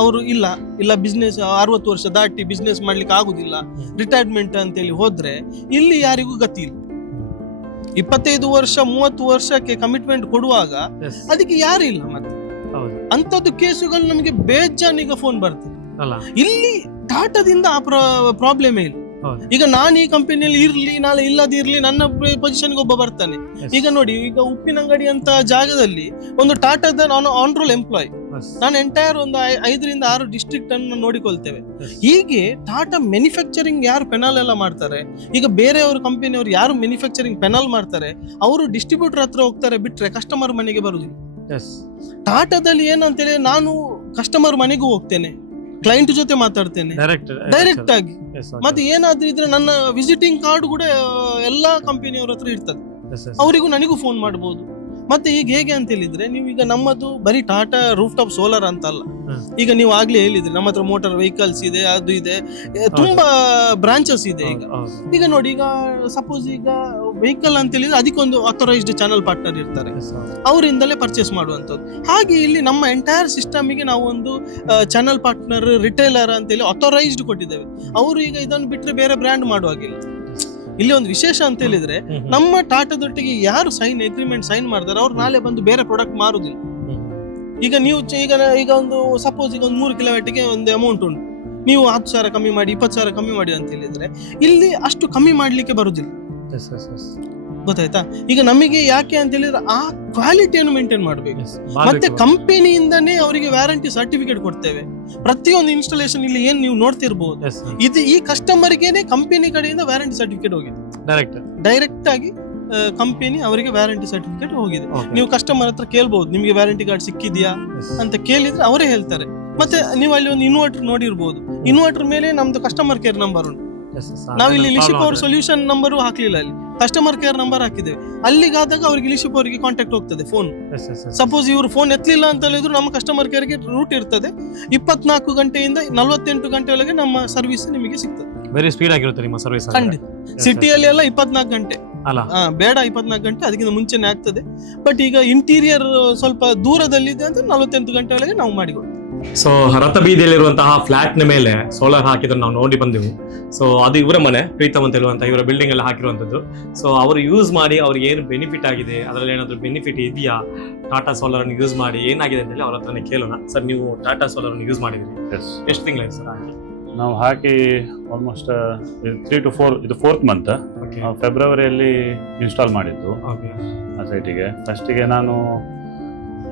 ಅವರು ಇಲ್ಲ ಬಿಸ್ನೆಸ್ 60 ವರ್ಷ ದಾಟಿ ಬಿಸ್ನೆಸ್ ಮಾಡ್ಲಿಕ್ಕೆ ಆಗುದಿಲ್ಲ, ರಿಟೈರ್ಮೆಂಟ್ ಅಂತೇಳಿ ಹೋದ್ರೆ ಇಲ್ಲಿ ಯಾರಿಗೂ ಗತಿ ಇಲ್ಲ. 25 ವರ್ಷ 30 ವರ್ಷಕ್ಕೆ ಕಮಿಟ್ಮೆಂಟ್ ಕೊಡುವಾಗ ಎಸ್. ಅದಕ್ಕೆ ಯಾರು ಇಲ್ಲ. ಮತ್ತೆ ಹೌದು. ಅಂತದ್ದು ಕೇಸುಗಳು ನಮಗೆ ಬೇಜಾನ್ ಈಗ ಫೋನ್ ಬರ್ತದೆ. ಅಲ್ಲ. ಇಲ್ಲಿ ಟಾಟಾದಿಂದ ಆ ಪ್ರಾಬ್ಲಮ್ ಇಲ್ಲ. ಹೌದು. ಈಗ ನಾನು ಈ ಕಂಪನಿಯಲ್ಲಿ ಇರ್ಲಿ ನಾಳೆ ಇಲ್ಲದಿರ್ಲಿ ನನ್ನ ಪೊಸಿಷನ್ಗೆ ಒಬ್ಬ ಬರ್ತಾನೆ. Yes. ಈಗ ನೋಡಿ, ಈಗ ಉಪ್ಪಿನಂಗಡಿ ಅಂತ ಜಾಗದಲ್ಲಿ ಒಂದು ಟಾಟಾದ ನಾನು ಆನ್ ರೋಲ್ ಎಂಪ್ಲಾಯ್, Yes. ನಾನು ಎಂಟೈರ್ ಒಂದು 5 ರಿಂದ 6 ಡಿಸ್ಟ್ರಿಕ್ಟ್ ಅನ್ನು ನೋಡಿಕೊಳ್ತೇವೆ. Yes. ಹೀಗೆ ಟಾಟಾ ಮ್ಯಾನುಫ್ಯಾಕ್ಚರಿಂಗ್ ಯಾರು ಪೆನಲ್ ಎಲ್ಲ ಮಾಡ್ತಾರೆ, ಈಗ ಬೇರೆಯವರು ಕಂಪನಿಯವರು ಯಾರು ಮ್ಯಾನುಫ್ಯಾಕ್ಚರಿಂಗ್ ಪೆನಲ್ ಮಾಡ್ತಾರೆ ಅವರು ಡಿಸ್ಟ್ರಿಬ್ಯೂಟರ್ ಹತ್ರ ಹೋಗ್ತಾರೆ, ಬಿಟ್ರೆ ಕಸ್ಟಮರ್ ಮನೆಗೆ ಬರುದಿಲ್ಲ. ಎಸ್. ಟಾಟಾದಲ್ಲಿ ಏನಂತೇಳಿ ನಾನು ಕಸ್ಟಮರ್ ಮನೆಗೂ ಹೋಗ್ತೇನೆ, ಕ್ಲೈಂಟ್ ಜೊತೆ ಮಾತಾಡ್ತೇನೆ ಡೈರೆಕ್ಟ್ ಆಗಿ. ಮತ್ತೆ ಏನಾದ್ರೂ ಇದ್ರೆ ನನ್ನ ವಿಸಿಟಿಂಗ್ ಕಾರ್ಡ್ ಕೂಡ ಎಲ್ಲಾ ಕಂಪನಿಯವ್ರ ಹತ್ರ ಇರ್ತದೆ, ಅವರಿಗೂ ನನಗೂ ಫೋನ್ ಮಾಡಬಹುದು. ಮತ್ತೆ ಈಗ ಹೇಗೆ ಅಂತ ಹೇಳಿದ್ರೆ, ನೀವು ಈಗ ನಮ್ಮದು ಬರೀ ಟಾಟಾ ರೂಫ್ ಟಾಪ್ ಸೋಲಾರ್ ಅಂತ ಅಲ್ಲ. ಈಗ ನೀವು ಆಗ್ಲೇ ಹೇಳಿದ್ರಿ ನಮ್ಮ ಹತ್ರ ಮೋಟಾರ್ ವೆಹಿಕಲ್ಸ್ ಇದೆ, ಅದು ಇದೆ, ತುಂಬಾ ಬ್ರಾಂಚಸ್ ಇದೆ. ಈಗ ನೋಡಿ, ಈಗ ಸಪೋಸ್ ಈಗ ವೆಹಿಕಲ್ ಅಂತ ಹೇಳಿದ್ರೆ ಅದಕ್ಕೊಂದು ಅಥರೈಸ್ಡ್ ಚಾನಲ್ ಪಾರ್ಟ್ನರ್ ಇರ್ತಾರೆ, ಅವರಿಂದಲೇ ಪರ್ಚೇಸ್ ಮಾಡುವಂಥದ್ದು. ಹಾಗೆ ಇಲ್ಲಿ ನಮ್ಮ ಎಂಟೈರ್ ಸಿಸ್ಟಮಿಗೆ ನಾವು ಒಂದು ಚಾನಲ್ ಪಾರ್ಟ್ನರ್ ರಿಟೇಲರ್ ಅಂತೇಳಿ ಅಥರೈಸ್ಡ್ ಕೊಟ್ಟಿದ್ದೇವೆ. ಅವರು ಈಗ ಇದನ್ನು ಬಿಟ್ಟರೆ ಬೇರೆ ಬ್ರ್ಯಾಂಡ್ ಮಾಡುವಾಗಿಲ್ಲ. ಇಲ್ಲಿ ಒಂದು ವಿಶೇಷ ಅಂತ ಹೇಳಿದ್ರೆ, ನಮ್ಮ ಟಾಟಾದೊಟ್ಟಿಗೆ ಯಾರು ಅಗ್ರಿಮೆಂಟ್ ಸೈನ್ ಮಾಡ್ತಾರೆ ಅವ್ರು ನಾಳೆ ಬಂದು ಬೇರೆ ಪ್ರಾಡಕ್ಟ್ ಮಾರುದಿಲ್ಲ. ಈಗ ನೀವು ಈಗ ಒಂದು ಸಪೋಸ್ ಈಗ ಒಂದು 3 ಕಿಲೋಮೀಟರ್ಗೆ ಒಂದು ಅಮೌಂಟ್ ಉಂಟು, ನೀವು 10,000 ಕಮ್ಮಿ ಮಾಡಿ 20,000 ಕಮ್ಮಿ ಮಾಡಿ ಅಂತ ಹೇಳಿದ್ರೆ ಇಲ್ಲಿ ಅಷ್ಟು ಕಮ್ಮಿ ಮಾಡ್ಲಿಕ್ಕೆ ಬರುದಿಲ್ಲ. ಗೊತ್ತಾಯ್ತಾ. ಈಗ ನಮಗೆ ಯಾಕೆ ಅಂತ ಹೇಳಿದ್ರೆ ಆ ಕ್ವಾಲಿಟಿಯನ್ನು ಮೇಂಟೈನ್ ಮಾಡಬೇಕು. ಮತ್ತೆ ಕಂಪನಿಯಿಂದನೇ ಅವರಿಗೆ ವ್ಯಾರಂಟಿ ಸರ್ಟಿಫಿಕೇಟ್ ಕೊಡ್ತೇವೆ. ಪ್ರತಿಯೊಂದು ಇನ್ಸ್ಟಾಲೇಷನ್ ಇಲ್ಲಿ ಏನ್ ನೀವು ನೋಡ್ತಿರ್ಬಹುದು, ಇದು ಈ ಕಸ್ಟಮರ್ಗೆನೆ ಕಂಪನಿ ಕಡೆಯಿಂದ ವ್ಯಾರಂಟಿ ಸರ್ಟಿಫಿಕೇಟ್ ಹೋಗಿದೆ. ಡೈರೆಕ್ಟ್ ಆಗಿ ಕಂಪನಿ ಅವರಿಗೆ ವ್ಯಾರಂಟಿ ಸರ್ಟಿಫಿಕೇಟ್ ಹೋಗಿದೆ. ನೀವು ಕಸ್ಟಮರ್ ಹತ್ರ ಕೇಳ್ಬಹುದು, ನಿಮಗೆ ವ್ಯಾರಂಟಿ ಕಾರ್ಡ್ ಸಿಕ್ಕಿದ್ಯಾ ಅಂತ ಕೇಳಿದ್ರೆ ಅವರೇ ಹೇಳ್ತಾರೆ. ಮತ್ತೆ ನೀವು ಅಲ್ಲಿ ಒಂದು ಇನ್ವರ್ಟರ್ ನೋಡಿರ್ಬಹುದು, ಇನ್ವರ್ಟರ್ ಮೇಲೆ ನಮ್ದು ಕಸ್ಟಮರ್ ಕೇರ್ ನಂಬರ್ ಉಂಟು. ನಾವು ಇಲ್ಲಿ ಲಿಶಿ ಪವರ್ ಸೊಲ್ಯೂಷನ್ ನಂಬರ್ ಹಾಕ್ಲಿಲ್ಲ, ಅಲ್ಲಿ ಕಸ್ಟಮರ್ ಕೇರ್ ನಂಬರ್ ಹಾಕಿದ್ದೇವೆ. ಅಲ್ಲಿಗಾದಾಗ ಅವ್ರಿಗೆ ಲಿಶಿ ಪವರ್ಗೆ ಕಾಂಟ್ಯಾಕ್ಟ್ ಹೋಗ್ತದೆ ಫೋನ್. ಸಪೋಸ್ ಇವರು ಫೋನ್ ಎತ್ತಲಿಲ್ಲ ಅಂತ ಹೇಳಿದ್ರು ನಮ್ಮ ಕಸ್ಟಮರ್ ಕೇರ್ಗೆ ರೂಟ್ ಇರ್ತದೆ. 24 ಗಂಟೆಯಿಂದ 48 ಗಂಟೆಯೊಳಗೆ ನಮ್ಮ ಸರ್ವಿಸ್ ನಿಮಗೆ ಸಿಗ್ತದೆ. ವೆರಿ ಸ್ಪೀಡ್ ಆಗಿರುತ್ತೆ ನಿಮ್ಮ ಸರ್ವಿಸ್. ಖಂಡಿತ. ಸಿಟಿಯಲ್ಲಿ ಎಲ್ಲ 24 ಗಂಟೆ ಅಲ್ಲ, ಬೇಡ 24 ಗಂಟೆ, ಅದಕ್ಕಿಂತ ಮುಂಚೆನೆ ಆಗ್ತದೆ. ಬಟ್ ಈಗ ಇಂಟೀರಿಯರ್ ಸ್ವಲ್ಪ ದೂರದಲ್ಲಿದೆ ಅಂತ 48 ಗಂಟೆ ಒಳಗೆ ನಾವು ಮಾಡಿಕೊಡ್ತೀವಿ. ಸೊ ರಥಬೀದಿಯಲ್ಲಿರುವಂತಹ ಫ್ಲಾಟ್ ನ ಮೇಲೆ ಸೋಲಾರ್ ಹಾಕಿದ್ರೆ ನಾವು ನೋಡಿ ಬಂದೆವು. ಸೊ ಅದು ಇವರ ಮನೆ, ಪ್ರೀತಮ್ ಅಂತ ಹೇಳುವಂತ ಇವರ ಬಿಲ್ಡಿಂಗ್ ಎಲ್ಲ ಹಾಕಿರುವಂತದ್ದು. ಸೊ ಅವರು ಯೂಸ್ ಮಾಡಿ ಅವ್ರಿಗೆ ಏನು ಬೆನಿಫಿಟ್ ಆಗಿದೆ, ಅದರಲ್ಲಿ ಏನಾದ್ರು ಬೆನಿಫಿಟ್ ಇದೆಯಾ, ಟಾಟಾ ಸೋಲಾರ್ ಅನ್ನು ಯೂಸ್ ಮಾಡಿ ಏನಾಗಿದೆ ಅಂತ ಹೇಳಿ ಅವ್ರ ಹತ್ರನೇ ಕೇಳೋಣ. ಸರ್, ನೀವು ಟಾಟಾ ಸೋಲಾರ್ ಅನ್ನು ಯೂಸ್ ಮಾಡಿದ್ರಿ, ಎಷ್ಟು ತಿಂಗಳಾಯ್ತು ಸರ್ ಹಾಕಿ? ನಾವು ಹಾಕಿ ಆಲ್ಮೋಸ್ಟ್ 3 to 4, ಇದು 4th ಮಂತ್. ಫೆಬ್ರವರಿಯಲ್ಲಿ ಇನ್ಸ್ಟಾಲ್ ಮಾಡಿದ್ದು ಆ ಸೈಟಿಗೆ. ಫಸ್ಟಿಗೆ ನಾನು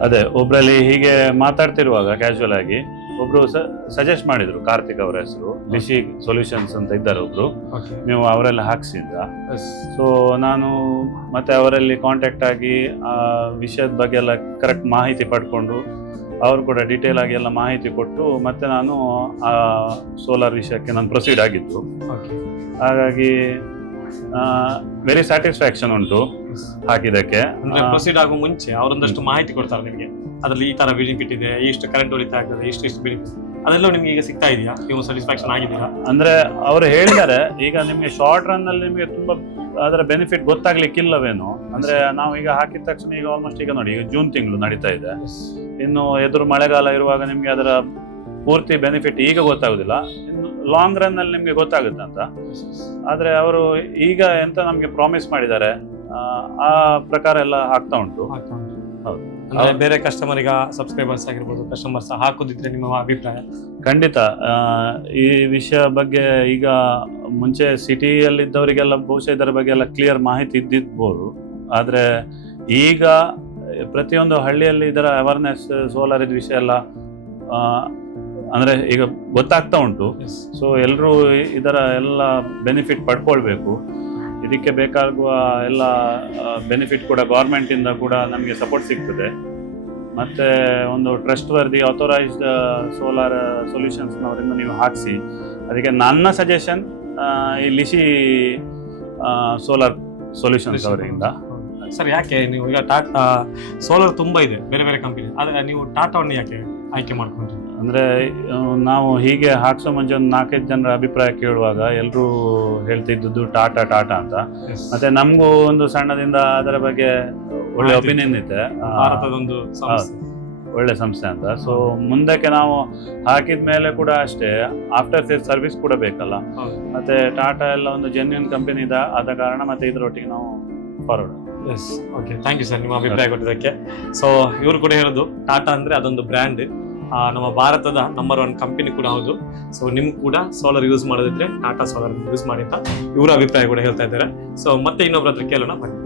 ಅದೇ ಒಬ್ರಲ್ಲಿ ಹೀಗೆ ಮಾತಾಡ್ತಿರುವಾಗ ಕ್ಯಾಶುವಲ್ ಆಗಿ ಒಬ್ರು ಸಜೆಸ್ಟ್ ಮಾಡಿದ್ರು, ಕಾರ್ತಿಕ್ ಅವರ ಹೆಸರು, ಲಿಶಿ ಸೊಲ್ಯೂಷನ್ಸ್ ಅಂತ ಇದ್ದಾರೆ ಒಬ್ರು, ನೀವು ಅವರೆಲ್ಲ ಹಾಕ್ಸಿದ್ದ. ಸೊ ನಾನು ಮತ್ತೆ ಅವರಲ್ಲಿ ಕಾಂಟ್ಯಾಕ್ಟ್ ಆಗಿ ಆ ವಿಷಯದ ಬಗ್ಗೆ ಎಲ್ಲ ಕರೆಕ್ಟ್ ಮಾಹಿತಿ ಪಡ್ಕೊಂಡು ಅವರು ಕೂಡ ಡೀಟೇಲ್ ಆಗಿ ಎಲ್ಲ ಮಾಹಿತಿ ಕೊಟ್ಟು ಮತ್ತೆ ನಾನು ಆ ಸೋಲಾರ್ ವಿಷಯಕ್ಕೆ ನಾನು ಪ್ರೊಸೀಡ್ ಆಗಿದ್ದು. ಹಾಗಾಗಿ ವೆರಿ ಸ್ಯಾಟಿಸ್ಫ್ಯಾಕ್ಷನ್ ಉಂಟು ಹಾಕಿದಕ್ಕೆ. ಪ್ರೊಸೀಡ್ ಆಗೋ ಮುಂಚೆ ಅವರೊಂದಷ್ಟು ಮಾಹಿತಿ ಕೊಡ್ತಾರೆ ನಿಮಗೆ, ಅದರಲ್ಲಿ ಈ ತರ ಬೆನಿಫಿಟ್ ಇದೆ, ಇಷ್ಟು ಕರೆಂಟ್ ಉಳಿತಾಯ ಆಗ್ತದೆ, ಇಷ್ಟು ಬೆನಿಫಿಟ್, ಅದೆಲ್ಲ ನಿಮ್ಗೆ ಈಗ ಸಿಗ್ತಾ ಇದೆಯಾ? ನೀವು ಸ್ಯಾಟಿಸ್ಫ್ಯಾಕ್ಷನ್ ಆಗಿದ್ದೀರಾ? ಅಂದ್ರೆ ಅವರು ಹೇಳಿದ್ದಾರೆ, ಈಗ ನಿಮ್ಗೆ ಶಾರ್ಟ್ ರನ್ ಅಲ್ಲಿ ನಿಮಗೆ ತುಂಬಾ ಅದರ ಬೆನಿಫಿಟ್ ಗೊತ್ತಾಗ್ಲಿಕ್ಕಿಲ್ಲವೇನೋ. ಅಂದ್ರೆ ನಾವು ಈಗ ಹಾಕಿದ ತಕ್ಷಣ ಈಗ ಆಲ್ಮೋಸ್ಟ್ ಈಗ ನೋಡಿ, ಈಗ ಜೂನ್ ತಿಂಗಳು ನಡೀತಾ ಇದೆ, ಇನ್ನು ಎದುರು ಮಳೆಗಾಲ ಇರುವಾಗ ನಿಮ್ಗೆ ಅದರ ಪೂರ್ತಿ ಬೆನಿಫಿಟ್ ಈಗ ಗೊತ್ತಾಗುದಿಲ್ಲ, ಇನ್ನು ಲಾಂಗ್ ರನ್ ಅಲ್ಲಿ ನಿಮ್ಗೆ ಗೊತ್ತಾಗುತ್ತೆ ಅಂತ. ಆದ್ರೆ ಅವರು ಈಗ ಎಂತ ನಮ್ಗೆ ಪ್ರಾಮಿಸ್ ಮಾಡಿದ್ದಾರೆ ಆ ಪ್ರಕಾರ ಎಲ್ಲ ಆಗ್ತಾ ಉಂಟು. ಹೌದು. ಅಂದ್ರೆ ಬೇರೆ ಕಸ್ಟಮರ್ ಈಗ ಸಬ್ಸ್ಕ್ರೈಬರ್ಸ್ ಆಗಿರ್ಬೋದು, ಕಸ್ಟಮರ್ಸ್ ಹಾಕೋದಿದ್ರೆ ನಿಮ್ಮ ಅಭಿಪ್ರಾಯ? ಖಂಡಿತ ಈ ವಿಷಯ ಬಗ್ಗೆ ಈಗ ಮುಂಚೆ ಸಿಟಿಯಲ್ಲಿದ್ದವರಿಗೆಲ್ಲ ಬಹುಶಃ ಇದರ ಬಗ್ಗೆ ಎಲ್ಲ ಕ್ಲಿಯರ್ ಮಾಹಿತಿ ಇದ್ದಿರ್ಬೋದು. ಆದ್ರೆ ಈಗ ಪ್ರತಿಯೊಂದು ಹಳ್ಳಿಯಲ್ಲಿ ಇದರ ಅವೇರ್ನೆಸ್, ಸೋಲಾರ್ ಇದ್ ವಿಷಯ ಎಲ್ಲ ಅಂದ್ರೆ ಈಗ ಗೊತ್ತಾಗ್ತಾ ಉಂಟು. ಸೊ ಎಲ್ಲರೂ ಇದರ ಎಲ್ಲ ಬೆನಿಫಿಟ್ ಪಡ್ಕೊಳ್ಬೇಕು. ಇದಕ್ಕೆ ಬೇಕಾಗುವ ಎಲ್ಲ ಬೆನಿಫಿಟ್ ಕೂಡ ಗೌರ್ಮೆಂಟಿಂದ ಕೂಡ ನಮಗೆ ಸಪೋರ್ಟ್ ಸಿಗ್ತದೆ. ಮತ್ತು ಒಂದು ಟ್ರಸ್ಟ್ ವರ್ದಿ ಆಥೋರೈಸ್ಡ್ ಸೋಲಾರ್ ಸೊಲ್ಯೂಷನ್ಸ್ನವರಿಂದ ನೀವು ಹಾಕಿಸಿ. ಅದಕ್ಕೆ ನನ್ನ ಸಜೆಷನ್ ಈ ಲಿಶಿ ಸೋಲಾರ್ ಸೊಲ್ಯೂಷನ್ಸ್ ಅವರಿಂದ. ಸರ್, ಯಾಕೆ ನೀವು ಈಗ ಟಾಟಾ ಸೋಲಾರ್ ತುಂಬ ಇದೆ ಬೇರೆ ಬೇರೆ ಕಂಪನಿ, ಆದರೆ ನೀವು ಟಾಟಾವನ್ನು ಯಾಕೆ ಆಯ್ಕೆ ಮಾಡ್ಕೊಂಡ್ರಿ? ಅಂದರೆ ನಾವು ಹೀಗೆ ಹಾಕ್ಸೋ ಮುಂಚೆ ಒಂದು 4-5 ಜನರ ಅಭಿಪ್ರಾಯ ಕೇಳುವಾಗ ಎಲ್ಲರೂ ಹೇಳ್ತಿದ್ದದ್ದು ಟಾಟಾ ಅಂತ. ಮತ್ತೆ ನಮಗೂ ಒಂದು ಸಣ್ಣದಿಂದ ಅದರ ಬಗ್ಗೆ ಒಳ್ಳೆ ಒಪಿನಿಯನ್ ಇದೆ, ಭಾರತದೊಂದು ಒಳ್ಳೆ ಸಂಸ್ಥೆ ಅಂತ. ಸೊ ಮುಂದಕ್ಕೆ ನಾವು ಹಾಕಿದ ಮೇಲೆ ಕೂಡ ಅಷ್ಟೇ ಆಫ್ಟರ್ ಸೇಲ್ ಸರ್ವಿಸ್ ಕೂಡ ಬೇಕಲ್ಲ. ಮತ್ತೆ ಟಾಟಾ ಎಲ್ಲ ಒಂದು ಜೆನ್ಯೂನ್ ಕಂಪನಿ ಇದೆ, ಆದ ಕಾರಣ ಮತ್ತೆ ಇದರೊಟ್ಟಿಗೆ ನಾವು forward. Yes, okay, thank you sir ನಿಮ್ಮ ಅಭಿಪ್ರಾಯ ಕೊಟ್ಟಿದ್ದಕ್ಕೆ. ಸೊ ಇವರು ಕೂಡ ಹೇಳೋದು ಟಾಟಾ ಅಂದರೆ ಅದೊಂದು ಬ್ರ್ಯಾಂಡ್, ನಮ್ಮ ಭಾರತದ ನಂಬರ್ 1 ಕಂಪನಿ ಕೂಡ ಹೌದು. ಸೊ ನಿಮ್ಗೆ ಕೂಡ ಸೋಲಾರ್ ಯೂಸ್ ಮಾಡೋದಿದ್ರೆ ಟಾಟಾ ಸೋಲಾರ್ ಯೂಸ್ ಮಾಡಿ ಅಂತ ಇವರ ಅಭಿಪ್ರಾಯ ಕೂಡ ಹೇಳ್ತಾ ಇದ್ದಾರೆ. ಸೊ ಮತ್ತೆ ಇನ್ನೊಬ್ಬರ ಹತ್ರ ಕೇಳೋಣ ಬನ್ನಿ.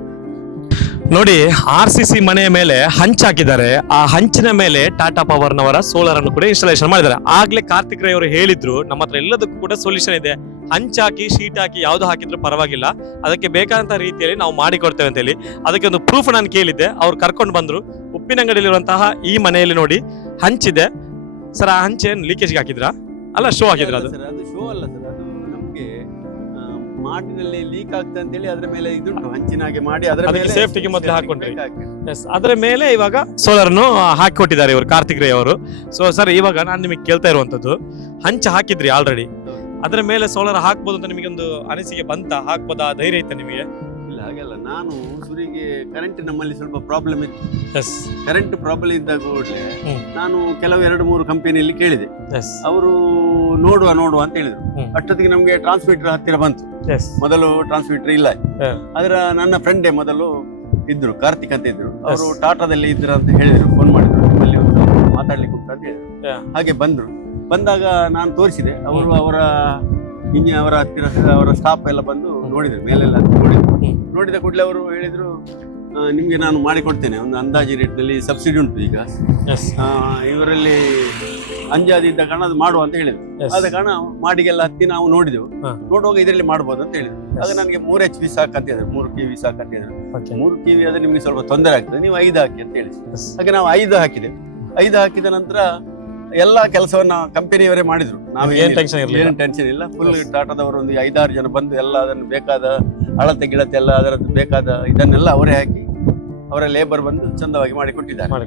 ನೋಡಿ, RCC ಮನೆಯ ಮೇಲೆ ಹಂಚಾಕಿದ್ದಾರೆ. ಆ ಹಂಚಿನ ಮೇಲೆ ಟಾಟಾ ಪವರ್ನವರ ಸೋಲಾರ್ ಅನ್ನು ಕೂಡ ಇನ್ಸ್ಟಾಲೇಷನ್ ಮಾಡಿದ್ದಾರೆ. ಆಗ್ಲೇ ಕಾರ್ತಿಕ್ ರೈ ಅವರು ಹೇಳಿದ್ರು, ನಮ್ಮ ಹತ್ರ ಎಲ್ಲದಕ್ಕೂ ಕೂಡ ಸೊಲ್ಯೂಷನ್ ಇದೆ, ಹಂಚಾಕಿ ಶೀಟ್ ಹಾಕಿ ಯಾವ್ದು ಹಾಕಿದ್ರು ಪರವಾಗಿಲ್ಲ, ಅದಕ್ಕೆ ಬೇಕಾದಂತ ರೀತಿಯಲ್ಲಿ ನಾವು ಮಾಡಿಕೊಡ್ತೇವೆ ಅಂತ ಹೇಳಿ. ಅದಕ್ಕೆ ಒಂದು ಪ್ರೂಫ್ ನಾನು ಕೇಳಿದ್ದೆ, ಅವ್ರು ಕರ್ಕೊಂಡು ಬಂದ್ರು. ಉಪ್ಪಿನಂಗಡಿಯಲ್ಲಿರುವಂತಹ ಈ ಮನೆಯಲ್ಲಿ ನೋಡಿ ಹಂಚಿದೆ. ಸರ್, ಆ ಹಂಚೇನು ಲೀಕೇಜ್ಗೆ ಹಾಕಿದ್ರಾ? ಅಲ್ಲ, ಶೋ ಹಾಕಿದ್ರ? ಅದು ಶೋ ಅಲ್ಲ ಸರ್, ಅದು ನಮ್ಗೆ ಮಾಡಿನಲ್ಲಿ ಲೀಕ್ ಆಗ್ತದೆ ಅಂತ ಹೇಳಿ ಅದ್ರ ಮೇಲೆ ಇದುಂಟು ಹಂಚಿನ ಹಾಗೆ ಮಾಡಿ ಅದಕ್ಕೆ ಸೇಫ್ಟಿಗೆ ಮೊದಲು ಹಾಕೊಂಡ್ರಿ. ಅದರ ಮೇಲೆ ಇವಾಗ ಸೋಲಾರ್ ಅನ್ನು ಹಾಕಿಕೊಟ್ಟಿದ್ದಾರೆ ಇವರು ಕಾರ್ತಿಕ್ ರೈ ಅವರು. ಸೊ ಸರ್, ಇವಾಗ ನಾನು ನಿಮಗೆ ಕೇಳ್ತಾ ಇರುವಂತದ್ದು, ಹಂಚ ಹಾಕಿದ್ರಿ ಆಲ್ರೆಡಿ, ಅದರ ಮೇಲೆ ಸೋಲಾರ್ ಹಾಕ್ಬೋದು ಅಂತ ನಿಮಗೆ ಒಂದು ಅನಿಸಿಕೆ ಬಂತ? ಹಾಕ್ಬೋದಾ? ಧೈರ್ಯ ಇತ್ತ ನಿಮಗೆ? ಇಲ್ಲ, ಹಾಗಲ್ಲ. ನಾನು ಸುರಿಗೆ ಕರೆಂಟ್ ನಮ್ಮಲ್ಲಿ ಸ್ವಲ್ಪ ಪ್ರಾಬ್ಲಮ್ ಇತ್ತು. ಎಸ್, ಕರೆಂಟ್ ಪ್ರಾಬ್ಲಮ್ ಇದ್ದಾಗ ಕೂಡಲೇ ನಾನು ಕೆಲವು 2-3 ಕಂಪನಿಯಲ್ಲಿ ಕೇಳಿದೆ. ಎಸ್, ಅವರು ನೋಡುವ ಅಂತ ಹೇಳಿದ್ರು. ಅಷ್ಟೊತ್ತಿಗೆ ನಮ್ಗೆ ಟ್ರಾನ್ಸ್ಮಿಟರ್ ಹತ್ತಿರ ಬಂತು. ಎಸ್, ಮೊದಲು ಟ್ರಾನ್ಸ್ಮಿಟರ್ ಇಲ್ಲ. ಆದ್ರ ನನ್ನ ಫ್ರೆಂಡೇ ಮೊದಲು ಇದ್ರು, ಕಾರ್ತಿಕ್ ಅಂತ ಇದ್ರು. ಅವರು ಟಾಟಾದಲ್ಲಿ ಇದ್ರ ಅಂತ ಹೇಳಿದ್ರು, ಫೋನ್ ಮಾಡಿದ್ರು, ನಿಮ್ಮಲ್ಲಿ ಒಂದು ಮಾತಾಡ್ಲಿಕ್ಕೆ ಉಂಟು ಅಂತ ಹೇಳಿದ್ರು. ಹಾಗೆ ಬಂದ್ರು. ಬಂದಾಗ ನಾನು ತೋರಿಸಿದೆ. ಅವರು ಅವರ ಹತ್ತಿರ ಅವರ ಸ್ಟಾಫ್ ಎಲ್ಲ ಬಂದು ನೋಡಿದ್ರು, ಮೇಲೆಲ್ಲ ನೋಡಿದ ಕೂಡಲೇ ಅವರು ಹೇಳಿದ್ರು, ನಿಮ್ಗೆ ನಾನು ಮಾಡಿಕೊಡ್ತೇನೆ, ಒಂದು ಅಂದಾಜು ರೇಟ್ನಲ್ಲಿ ಸಬ್ಸಿಡಿ ಉಂಟು ಈಗ, ಇವರಲ್ಲಿ ಅಂಜಾದಿದ್ದ ಕಾರಣ ಅದು ಮಾಡುವ ಅಂತ ಹೇಳಿದ್ರು. ಆದ ಕಾರಣ ಮಾಡಿಗೆಲ್ಲ ಹತ್ತಿ ನಾವು ನೋಡಿದೆವು. ನೋಡುವಾಗ ಇದರಲ್ಲಿ ಮಾಡ್ಬೋದು ಅಂತ ಹೇಳಿದ್ರು. ಆಗ ನನಗೆ 3 HP ಸಾಕಂತ ಹೇಳಿದ್ರು, 3 KV ಸಾಕಂತ ಹೇಳಿದ್ರು. 3 KV ಆದ್ರೆ ನಿಮ್ಗೆ ಸ್ವಲ್ಪ ತೊಂದರೆ ಆಗ್ತದೆ, ನೀವು 5 ಹಾಕಿ ಅಂತ ಹೇಳಿದ್ರು. ಹಾಗೆ ನಾವು 5 ಹಾಕಿದೆ. 5 ಹಾಕಿದ ನಂತರ ಎಲ್ಲಾ ಕೆಲಸವನ್ನ ಕಂಪನಿಯವರೇ ಮಾಡಿದ್ರು. ಏನು ಟೆನ್ಷನ್ ಇಲ್ಲ. ಫುಲ್ ಟಾಟಾದವರು ಒಂದು 5-6 ಜನ ಬಂದು ಎಲ್ಲ ಅದನ್ನು ಬೇಕಾದ ಅಳತೆ ಗಿಳತೆ ಎಲ್ಲ ಅದರದ್ದು ಬೇಕಾದ ಇದನ್ನೆಲ್ಲ ಅವರೇ ಹಾಕಿ ಅವರ ಲೇಬರ್ ಬಂದು ಚಂದವಾಗಿ ಮಾಡಿ ಕೊಟ್ಟಿದ್ದಾರೆ.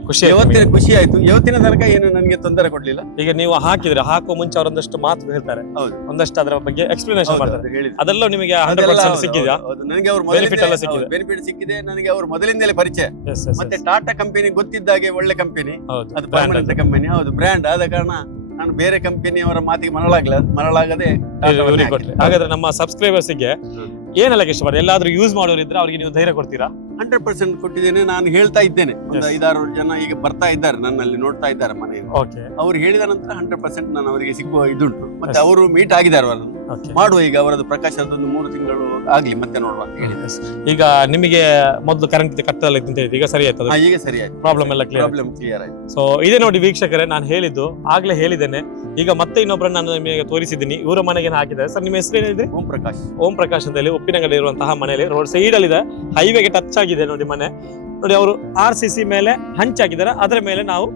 ಖುಷಿ ಆಯ್ತು. ಇವತ್ತಿನ ತನಕ ಏನು ನನಗೆ ತೊಂದರೆ ಕೊಡ್ಲಿಲ್ಲ. ಈಗ ನೀವು ಹಾಕುವ ಮುಂಚೆ ಅವರೊಂದಷ್ಟು ಮಾತು ಹೇಳ್ತಾರೆ, ಒಂದಷ್ಟು ಅದರ ಬಗ್ಗೆ ಎಕ್ಸ್ಪ್ಲನೇಷನ್ ಮಾಡ್ತಾರೆ. ಅದೆಲ್ಲ ನಿಮಗೆ 100% ಸಿಕ್ಕಿದೆಯಾ? ನನಗೆ ಅವರು ಬೆನಿಫಿಟ್ ಸಿಕ್ಕಿದೆ. ನನಗೆ ಅವರು ಮೊದಲಿಂದಲೇ ಪರಿಚಯ. ಮತ್ತೆ ಟಾಟಾ ಕಂಪನಿ ಗೊತ್ತಿದ್ದಾಗೆ ಒಳ್ಳೆ ಕಂಪನಿ, ಅದು ಪರ್ಮನೆಂಟ್ ಕಂಪನಿ, ಹೌದು, ಬ್ರ್ಯಾಂಡ್. ಆದ ಕಾರಣ ನಾನು ಬೇರೆ ಕಂಪನಿಯವರ ಮಾತಿಗೆ ಮರಳಾಗದೆ. ಹಾಗಾದ್ರೆ ನಮ್ಮ ಸಬ್ಸ್ಕ್ರೈಬರ್ಸ್ಗೆ ಏನೆಲ್ಲ ಇಷ್ಟಪಡ ಎಲ್ಲಾದ್ರೂ ಯೂಸ್ ಮಾಡೋರಿದ್ರೆ ಅವರಿಗೆ ನೀವು ಧೈರ್ಯ ಕೊಡ್ತೀರಾ? 100% ಕೊಟ್ಟಿದ್ದೇನೆ. ನಾನು ಹೇಳ್ತಾ ಇದ್ದೇನೆ, ಒಂದು 5-6 ಜನ ಈಗ ಬರ್ತಾ ಇದ್ದಾರೆ, ನನ್ನಲ್ಲಿ ನೋಡ್ತಾ ಇದ್ದಾರೆ ಮನೆಯಲ್ಲಿ. ಅವ್ರು ಹೇಳಿದ ನಂತರ 100% ನಾನು ಅವರಿಗೆ ಸಿಗುವ ಇದುಂಟು. ಮತ್ತೆ ಅವರು ಮೀಟ್ ಆಗಿದ್ದಾರೆ, ಅವರು ಮಾಡುವ. ಈಗ ಅವರದ್ದು ಪ್ರಕಾಶದೊಂದು 3 ತಿಂಗಳು ಆಗ್ಲಿ, ಮತ್ತೆ ನೋಡುವ ಅಂತ ಹೇಳಿದೆ. ಈಗ ನಿಮಗೆ ಮೊದಲು ಕರೆಂಟ್ ಕಟ್ಟಲ್ಲ ಅಂತ ಹೇಳಿದ್ರೆ ಈಗ ಸರಿ ಆಯ್ತದ? ಈಗ ಸರಿ ಆಯ್ತು, ಪ್ರಾಬ್ಲಮ್ ಎಲ್ಲ ಕ್ಲಿಯರ್ ಆಯ್ತು. ಸೊ ಇದೇ ನೋಡಿ ವೀಕ್ಷಕರೇ, ನಾನು ಹೇಳಿದ್ದು ಆಗ್ಲೇ ಹೇಳಿದ್ದೇನೆ. ಈಗ ಮತ್ತೆ ಇನ್ನೊಬ್ಬರನ್ನ ನಾನು ನಿಮಗೆ ತೋರಿಸಿದ್ದೀನಿ, ಇವರ ಮನೆಗೆ ಹಾಕಿದ್ದಾರೆ. ಸರ್, ನಿಮ್ಮ ಹೆಸರು ಏನಿದೆ? ಓಂ ಪ್ರಕಾಶ್ ಅಂತ ಹೇಳಿ, ಉಪ್ಪಿನಂಗಡಿ ಇರುವಂತಹ ಮನೆಯಲ್ಲಿ ರೋಡ್ ಸೈಡ್ ಅಲ್ಲಿ ಇದೆ, ಹೈವೇಗೆ ಟಚ್ ಆಗಿದೆ ನೋಡಿ ಮನೆ. ನೋಡಿ, ಅವರು RCC ಮೇಲೆ ಹಂಚಾಕಿದ್ದಾರೆ, ಅದರ ಮೇಲೆ ನಾವು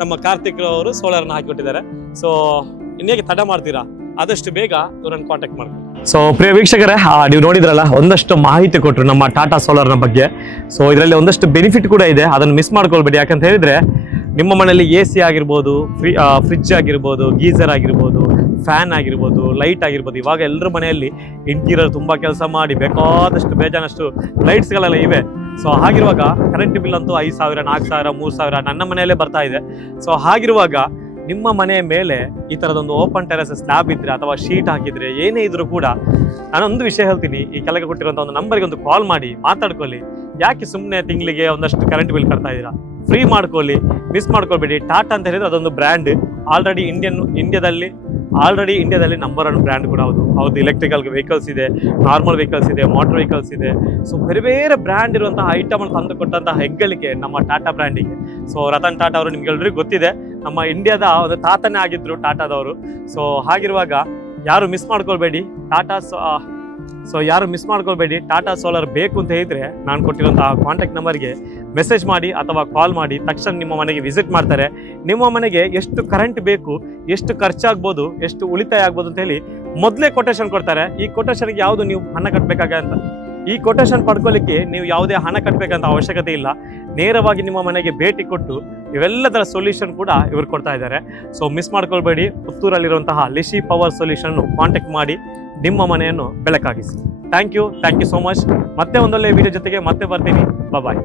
ನಮ್ಮ ಕಾರ್ತಿಕ್ ಅವರು ಸೋಲಾರ್ ನ ಹಾಕಿಕೊಟ್ಟಿದ್ದಾರೆ. ಸೊ ಇನ್ನೇಗೆ ತಡ ಮಾಡ್ತೀರಾ? ಆದಷ್ಟು ಬೇಗ ಇವರನ್ನು ಕಾಂಟ್ಯಾಕ್ಟ್ ಮಾಡ್ತೀವಿ. ಸೊ ಪ್ರಿಯ ವೀಕ್ಷಕರೇ, ನೀವು ನೋಡಿದ್ರಲ್ಲ, ಒಂದಷ್ಟು ಮಾಹಿತಿ ಕೊಟ್ಟರು ನಮ್ಮ ಟಾಟಾ ಸೋಲಾರ್ ನ ಬಗ್ಗೆ. ಸೊ ಇದರಲ್ಲಿ ಒಂದಷ್ಟು ಬೆನಿಫಿಟ್ ಕೂಡ ಇದೆ, ಅದನ್ನು ಮಿಸ್ ಮಾಡ್ಕೊಳ್ಬೇಡಿ. ಯಾಕಂತ ಹೇಳಿದ್ರೆ ನಿಮ್ಮ ಮನೆಯಲ್ಲಿ AC ಆಗಿರ್ಬೋದು, ಫ್ರಿಡ್ಜ್ ಆಗಿರ್ಬೋದು, ಗೀಸರ್ ಆಗಿರ್ಬೋದು, ಫ್ಯಾನ್ ಆಗಿರ್ಬೋದು, ಲೈಟ್ ಆಗಿರ್ಬೋದು. ಇವಾಗ ಎಲ್ಲರ ಮನೆಯಲ್ಲಿ ಇಂಟೀರಿಯರ್ ತುಂಬಾ ಕೆಲಸ ಮಾಡಿ ಬೇಕಾದಷ್ಟು ಬೇಜಾನಷ್ಟು ಲೈಟ್ಸ್ಗಳೆಲ್ಲ ಇವೆ. ಸೊ ಹಾಗಿರುವಾಗ ಕರೆಂಟ್ ಬಿಲ್ ಅಂತೂ 5,000, 4,000, 3,000 ನನ್ನ ಮನೆಯಲ್ಲೇ ಬರ್ತಾ ಇದೆ. ಸೊ ಹಾಗಿರುವಾಗ ನಿಮ್ಮ ಮನೆಯ ಮೇಲೆ ಈ ತರದೊಂದು ಓಪನ್ ಟೆರೆಸ್ ಸ್ಲ್ಯಾಬ್ ಇದ್ರೆ ಅಥವಾ ಶೀಟ್ ಹಾಕಿದ್ರೆ ಏನೇ ಇದ್ರೂ ಕೂಡ, ನಾನೊಂದು ವಿಷಯ ಹೇಳ್ತೀನಿ, ಈ ಕೆಳಗೆ ಕೊಟ್ಟಿರುವಂತ ಒಂದು ನಂಬರ್ಗೆ ಒಂದು ಕಾಲ್ ಮಾಡಿ ಮಾತಾಡ್ಕೊಳ್ಳಿ. ಯಾಕೆ ಸುಮ್ಮನೆ ತಿಂಗಳಿಗೆ ಒಂದಷ್ಟು ಕರೆಂಟ್ ಬಿಲ್ ಕಟ್ತಾ ಇದ್ದೀರಾ? ಫ್ರೀ ಮಾಡ್ಕೊಳ್ಳಿ, ಮಿಸ್ ಮಾಡ್ಕೊಳ್ಬೇಡಿ. ಟಾಟಾ ಅಂತ ಹೇಳಿದ್ರೆ ಅದೊಂದು ಬ್ರ್ಯಾಂಡ್, ಆಲ್ರೆಡಿ ಇಂಡಿಯಾದಲ್ಲಿ ನಂಬರ್ 1 ಬ್ರ್ಯಾಂಡ್ ಕೂಡ ಹೌದು. ಎಲೆಕ್ಟ್ರಿಕಲ್ ವೆಹಿಕಲ್ಸ್ ಇದೆ, ನಾರ್ಮಲ್ ವೆಹಿಕಲ್ಸ್ ಇದೆ, ಮೋಟರ್ ವೆಹಿಕಲ್ಸ್ ಇದೆ. ಸೊ ಬೇರೆ ಬೇರೆ ಬ್ರ್ಯಾಂಡ್ ಇರುವಂತಹ ಐಟಮ್ ಅನ್ನು ತಂದು ಕೊಟ್ಟಂತಹ ಹೆಗ್ಗಳಿಕೆ ನಮ್ಮ ಟಾಟಾ ಬ್ರ್ಯಾಂಡಿಗೆ. ಸೊ ರತನ್ ಟಾಟಾ ಅವರು ನಿಮ್ಗೆಲ್ರಿಗೂ ಗೊತ್ತಿದೆ, ನಮ್ಮ ಇಂಡಿಯಾದ ಒಂದು ತಾತನೇ ಆಗಿದ್ರು ಟಾಟಾದವರು. ಸೊ ಹಾಗಿರುವಾಗ ಯಾರು ಮಿಸ್ ಮಾಡ್ಕೊಳ್ಬೇಡಿ. ಸೊ ಯಾರು ಮಿಸ್ ಮಾಡ್ಕೊಳ್ಬೇಡಿ. ಟಾಟಾ ಸೋಲಾರ್ ಬೇಕು ಅಂತ ಹೇಳಿದ್ರೆ ನಾನು ಕೊಟ್ಟಿರುವಂತಹ ಕಾಂಟ್ಯಾಕ್ಟ್ ನಂಬರ್ಗೆ ಮೆಸೇಜ್ ಮಾಡಿ ಅಥವಾ ಕಾಲ್ ಮಾಡಿ, ತಕ್ಷಣ ನಿಮ್ಮ ಮನೆಗೆ ವಿಸಿಟ್ ಮಾಡ್ತಾರೆ. ನಿಮ್ಮ ಮನೆಗೆ ಎಷ್ಟು ಕರೆಂಟ್ ಬೇಕು, ಎಷ್ಟು ಖರ್ಚಾಗ್ಬೋದು, ಎಷ್ಟು ಉಳಿತಾಯ ಆಗ್ಬೋದು ಅಂತ ಹೇಳಿ ಮೊದಲೇ ಕೊಟೇಶನ್ ಕೊಡ್ತಾರೆ. ಈ ಕೊಟೇಶನ್ಗೆ ಯಾವುದು ನೀವು ಹಣ ಕಟ್ಟಬೇಕಾಗಂತ, ಈ ಕೊಟೇಶನ್ ಪಡ್ಕೊಳ್ಳಿಕ್ಕೆ ನೀವು ಯಾವುದೇ ಹಣ ಕಟ್ಟಬೇಕಂತ ಅವಶ್ಯಕತೆ ಇಲ್ಲ. ನೇರವಾಗಿ ನಿಮ್ಮ ಮನೆಗೆ ಭೇಟಿ ಕೊಟ್ಟು ಇವೆಲ್ಲದರ ಸೊಲ್ಯೂಷನ್ ಕೂಡ ಇವರು ಕೊಡ್ತಾ ಇದ್ದಾರೆ. ಸೊ ಮಿಸ್ ಮಾಡ್ಕೊಳ್ಬೇಡಿ. ಪುತ್ತೂರಲ್ಲಿರುವಂತಹ ಲಿಶಿ ಪವರ್ ಸೊಲ್ಯೂಷನ್ ಕಾಂಟ್ಯಾಕ್ಟ್ ಮಾಡಿ ನಿಮ್ಮ ಮನೆಯನ್ನು ಬೆಳಕಾಗಿಸಿ. Thank you so much. ಮತ್ತೆ ಒಂದೊಳ್ಳೆ ವಿಡಿಯೋ ಜೊತೆಗೆ ಮತ್ತೆ ಬರ್ತೀನಿ. ಬಾಯ್.